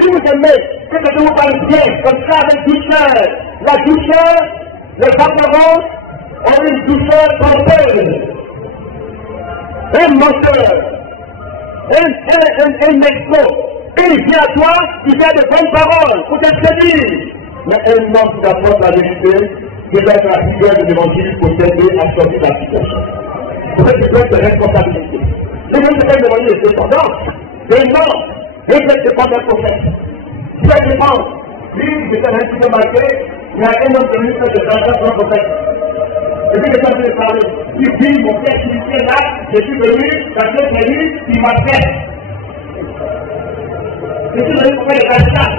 Si vous aimez que je vous parle bien, comme ça, avec douceur, la douceur, les apparences ont une douceur trompeuse. Un menteur, un escroc. Et il vient à toi, il vient de bonnes paroles pour te séduire. Mais un homme qui apporte la vérité, qui doit être la figure de l'évangile pour t'aider à sortir de la situation. Pour que tu prennes tes responsabilités. Les gens qui prennent l'évangile de dépendance, mais non, les gens qui dépendent d'un prophète. Si elle dépend, lui, j'étais un petit peu marqué, il y a un homme qui fait de l'argent pour un prophète. Et puis, quelqu'un qui parle, il dit, mon père, qui est là, je suis venu, la Dieu est venu, il m'a fait. Je suis venu pour faire les achats.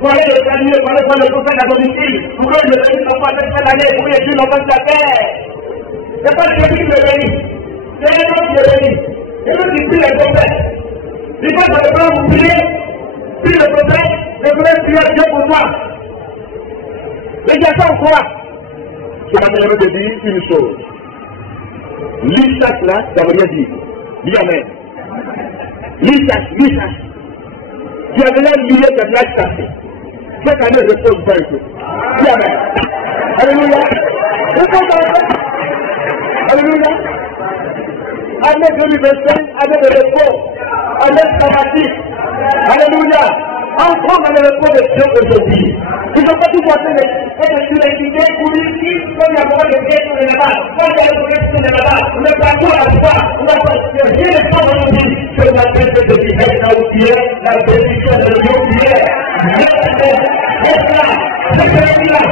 Vous allez le saluer, vous allez voir le prophète à domicile. Vous voulez le bénir, l'enfant de cette année, vous voulez Dieu l'enfant de la terre. Ce n'est pas Jésus qui le bénit. C'est un homme qui le bénit. Et lui qui prie les prophètes. Il faut que le plan vous priez, puis le prophète, et vous allez prier Dieu pour toi. Mais il y a ça encore. Je m'attendais de dire une chose. L'Isaac là, ça veut rien dire. Dis Amen. L'Isaac. Tu as déjà lié de l'âge passé. Cette année, je pose pas un peu. Dis Amen. Alléluia. Alléluia. Année 2025, année de repos. Année sabbatique. Alléluia. Entrons dans le repos de Dieu aujourd'hui. Ils n'ont pas tout porté être sur les idées pour ici, comme il y a beaucoup de pieds sur les là-bas, comme il y a beaucoup de pieds sur les là-bas, on n'est pas tout à la fois, on n'a pas rien de ça aujourd'hui, c'est la tête de Dieu, la hauteur, la bénédiction de Dieu qui est. C'est là, c'est là.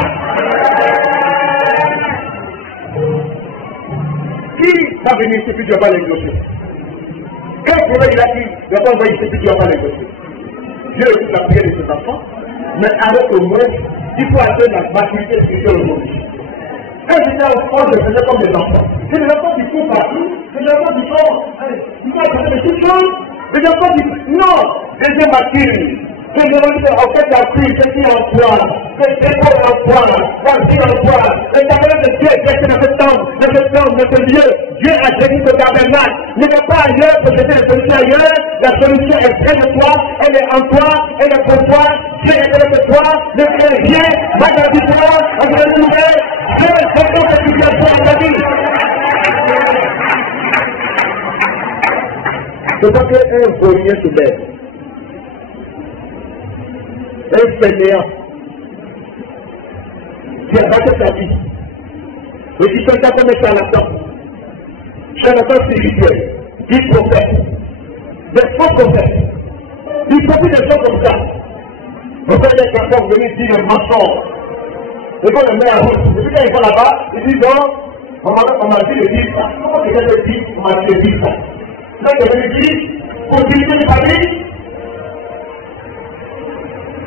Qui va venir ici, puis tu vas pas négocier? Quel problème il a dit, il va pas envoyer ici, puis tu vas pas négocier? Dieu écoute la prière de ses enfants, mais avec le moins, il faut atteindre la maturité spirituelle aujourd'hui. Quand j'étais enfant, je faisais comme des enfants. C'est des enfants qui courent partout, c'est des enfants qui sont, ils sont attendus de toutes choses, mais des enfants qui, non, des matures. C'est des enfants qui en fait la pluie, c'est qui en toi, c'est quoi en toi, c'est en toi. Le tabernacle de Dieu est placé dans ce temps, dans ce lieu. Dieu a béni ce tabernacle. Ne va pas ailleurs pour jeter la solution ailleurs. La solution est près de toi, elle est en toi, elle est pour toi. Dieu est près de toi, ne fais rien, va dans du toi, on va le trouver. Dieu est près de cette situation à ta vie. C'est pas qu'un vaurien se lève. Un fainéant qui a battu sa vie et qui s'entend comme un charlatan spirituel, qui prophète, des faux prophètes. Il profite des gens comme ça. On peut aller quelqu'un venir dire le mensonge. Et quand le met à route, et puis quand ils vont là-bas, ils disent non, on m'a dit de dire ça. Comment quelqu'un te dit, on m'a dit de dire ça. Là, quelqu'un me dit, pour utiliser les familles,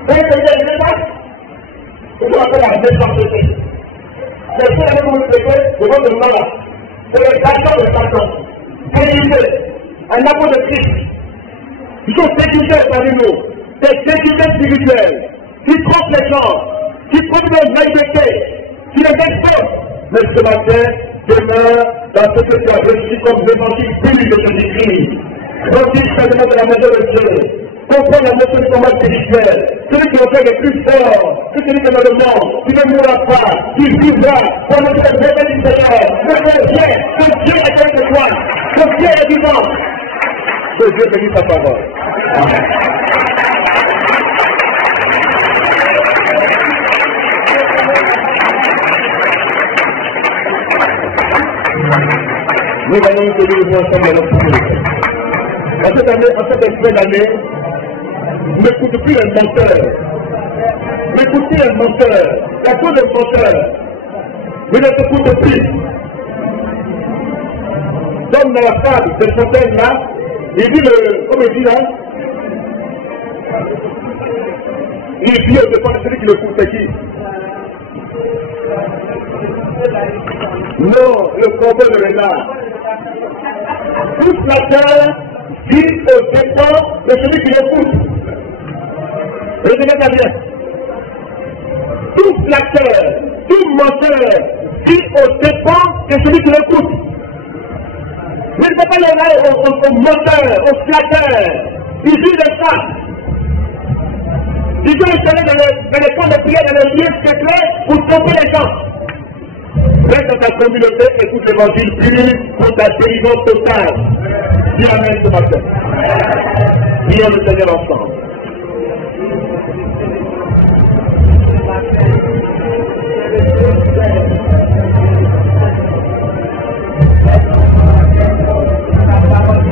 et quelqu'un ne sait pas, il faut appeler la méchanceté. Les gens qui vont se faire, ils vont de malade. C'est les actions de Satan. Réalisé, un appel de Christ. Ils sont séduiseurs parmi nous. Des séduiseurs spirituels qui trompent les gens, qui trompent leur naïveté, qui les exposent. Mais ce matin, demain, dans ce que tu as reçu comme évangile pur de Jésus-Christ, remplis seulement de la maison de Dieu, comprends la notion du combat spirituel, celui qui va faire le plus fort, c'est celui qui est dans le monde, qui ne mourra pas, qui vivra, pour notre réveil du Seigneur. Le Père vient, que Dieu est avec toi, que Dieu est vivant. Que Dieu bénisse sa parole. Amen. Nous allons nous tenir ensemble dans notre communauté. En cette nouvelle année, n'écoute plus les menteurs. N'écoute plus les menteurs. Il y a trop de menteurs. Mais ne t'écoute plus. Comme dans la fable de Fontaine là, il dit comme il dit là, il dit au départ celui qui le coupe, c'est qui? Non, le corbeau de renard. Toute la terre vit au dépend de celui qui le coupe. Retenez ça bien. Toute la terre, tout menteur vit au dépend de celui qui le coupe. Mais il ne faut pas y aller au menteur, au flatteur. Il vit de ça. Il faut installer dans les camps de prière, dans les lieux secrets pour tromper les gens. Reste dans ta communauté, écoute l'évangile pur pour ta délivrance totale. Dis amen ce matin. Prions le Seigneur ensemble.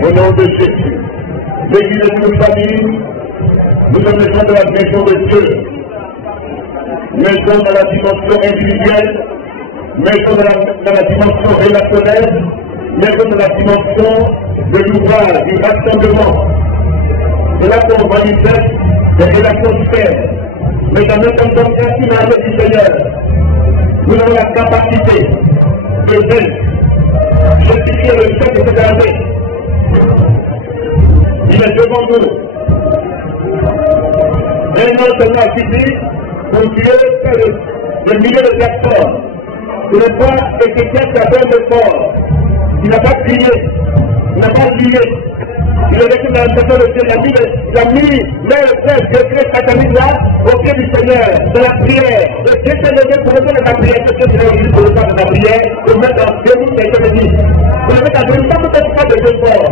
Au nom de Jésus, l'église de nos familles, nous sommes les gens de la maison de Dieu. Maison dans la dimension individuelle, maison dans la dimension relationnelle, maison dans la dimension de l'ouvrage, du rassemblement. C'est là qu'on manifeste des relations saines. Mais dans notre temps intime avec du Seigneur, nous avons la capacité de vaincre. Justifier le fait de cette année. Il est devant nous. Un an seulement suffit pour Dieu faire des milliers de personnes. Ce n'est pas quelqu'un qui a fait le fort. Il n'a pas crié, il n'a pas lié. Il est resté dans la maison de Dieu. Il a mis le secret satanique là au pied du Seigneur, de la prière. Et Dieu s'est levé pour le faire de la prière. C'est ce que Dieu dit pour le faire de la prière, pour le mettre en debout, ça a été dit. Pour le mettre en debout, pas peut-être pas de effort.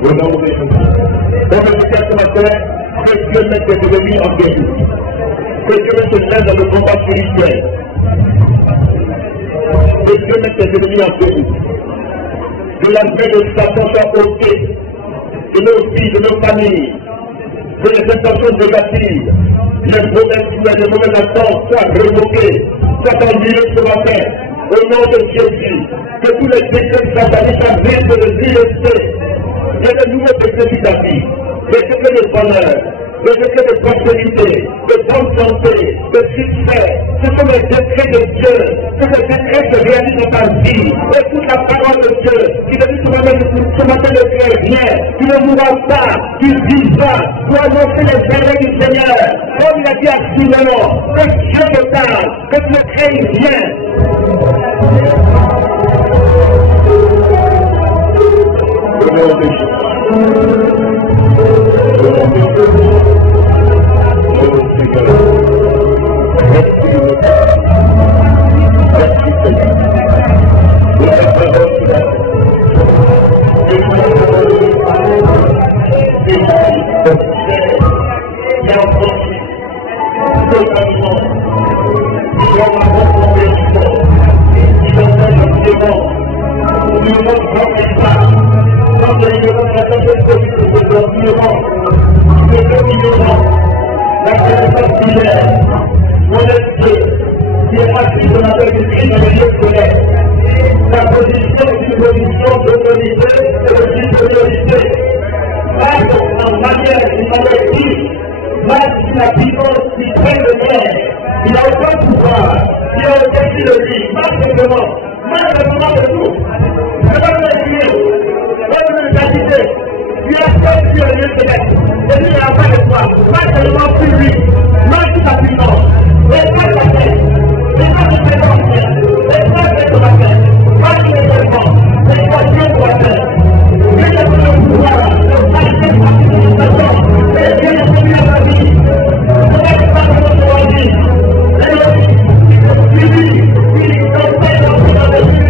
Au nom de Jésus. On veut dire ce matin que Dieu mette ses ennemis en debout. Que Dieu se lève dans le combat spirituel. Que Dieu mette ses ennemis en debout. Que la main de Satan soit ôtée de nos vies, de nos familles. Que les intentions négatives, les mauvaises attentes soient révoquées, soient annulées ce matin. Au nom de Jésus, que tous les décrets sataniques arrivent de l'université. Il y a de nouveaux décrets de ta vie, des décrets de bonheur, des décrets de prospérité, de bonne santé, de succès. Ce sont les décrets de Dieu. Ce sont les décrets qui réalisent dans ta vie. Écoute la parole de Dieu qui te dit ce matin de Dieu, viens, tu ne mourras pas, tu vivras, tu annoncer les merveilles du Seigneur. Comme il a dit à Simon, que Dieu te parle, que tu le craignes, viens. Au nom de Jésus. Au nom de Jésus. Oh Seigneur. Merci Seigneur. Merci Seigneur. ce qu'on appelle du Christ dans les lieux scolaires. La position est une position d'autorité et de supériorité. Face en manière, une manière qui, face à la puissance qui prenne le maire, il a aucun pouvoir, il a aucun qui le dit, malheureusement de tout. Je vais vous le dire, tu as fait sur le lieu céleste, et lui il a pas de toi, pas seulement public, non toute la puissance, mais pas de la tête, mais pas de présence, mais pas de la tête, pas de l'événement, mais pas Dieu pour la tête. Dieu a donné le pouvoir, le pas de participation, et Dieu a donné la vie, ne pas de pas de notre vie, et lui, dans la bénédiction,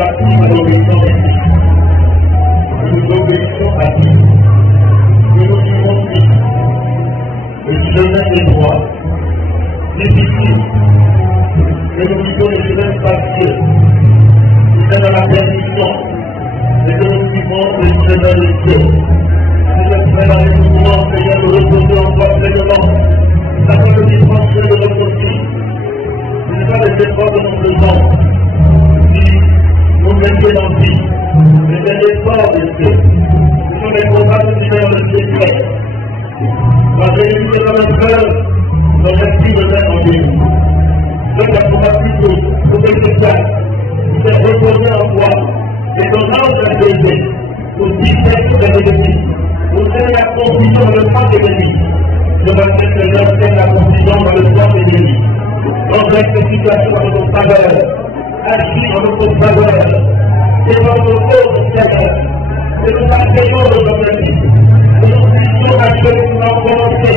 bâtie à l'obéissance de Christ. Nous obéissons à Dieu. Nous vivons Christ. Le chemin est droit, difficile. Mais nous vivons le chemin spacieux. Nous sommes dans la permission. Et que nous vivons le chemin de Dieu. Nous sommes prêts dans les mouvements, Seigneur, de reposer en toi pleinement. Nous avons le dimension de notre vie. Ce n'est pas les efforts que nous faisons qui nous mettent dans la vie. Mais c'est l'effort de Dieu. Ce sont les combats que nous faisons dans le secret. Quand Jésus est dans le cœur, notre esprit de mettre en vie. Donc la combattu pour que ce soit, c'est reposer en toi. Et ton âme est brisée pour disperser les ennemis, pour faire la confusion dans le camp des ennemis. Je vais faire la confusion dans le camp des ennemis. Renverse cette situation dans notre faveur, agis en notre faveur, c'est dans notre cause, Seigneur, et nous accueillons nos objectifs, et nous puissions accueillir notre volonté,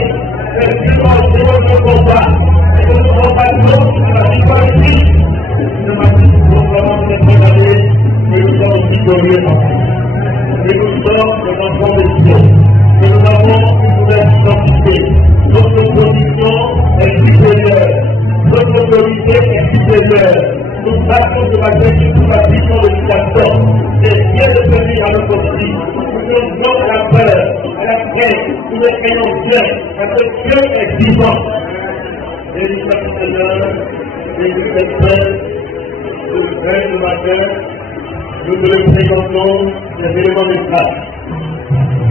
et que nous accueillons notre combat, et que nous combattions sur la victoire de Christ. Nous avons cette année, et nous sommes victorieux en Christ. Et nous sommes des enfants de Dieu, et nous avons une nouvelle identité. Notre position est supérieure. Notre autorité est supérieure. Nous battons de la vertu sous la puissance de l'éducation. C'est bien de venir à notre vie. Nous sommes à la peur, à la crainte. Nous ne craignons bien, parce que Dieu est vivant. Et nous sommes Seigneur, et nous sommes prêts, le matin, nous te le présentons des éléments de grâce.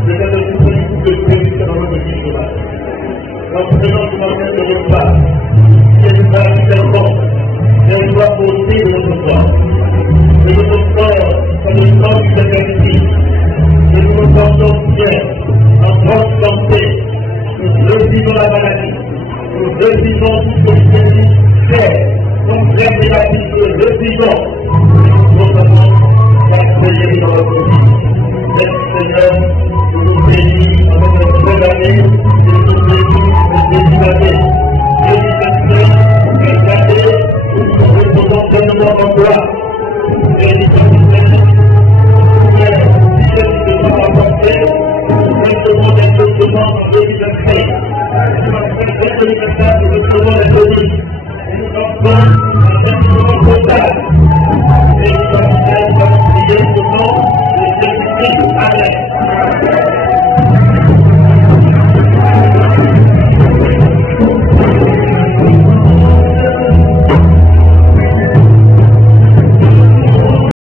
C'est un dispositif de prédiction dans notre vie ce matin. Nous prenons ce matin de repas. C'est une grâce tellement, et on doit ôter de notre corps.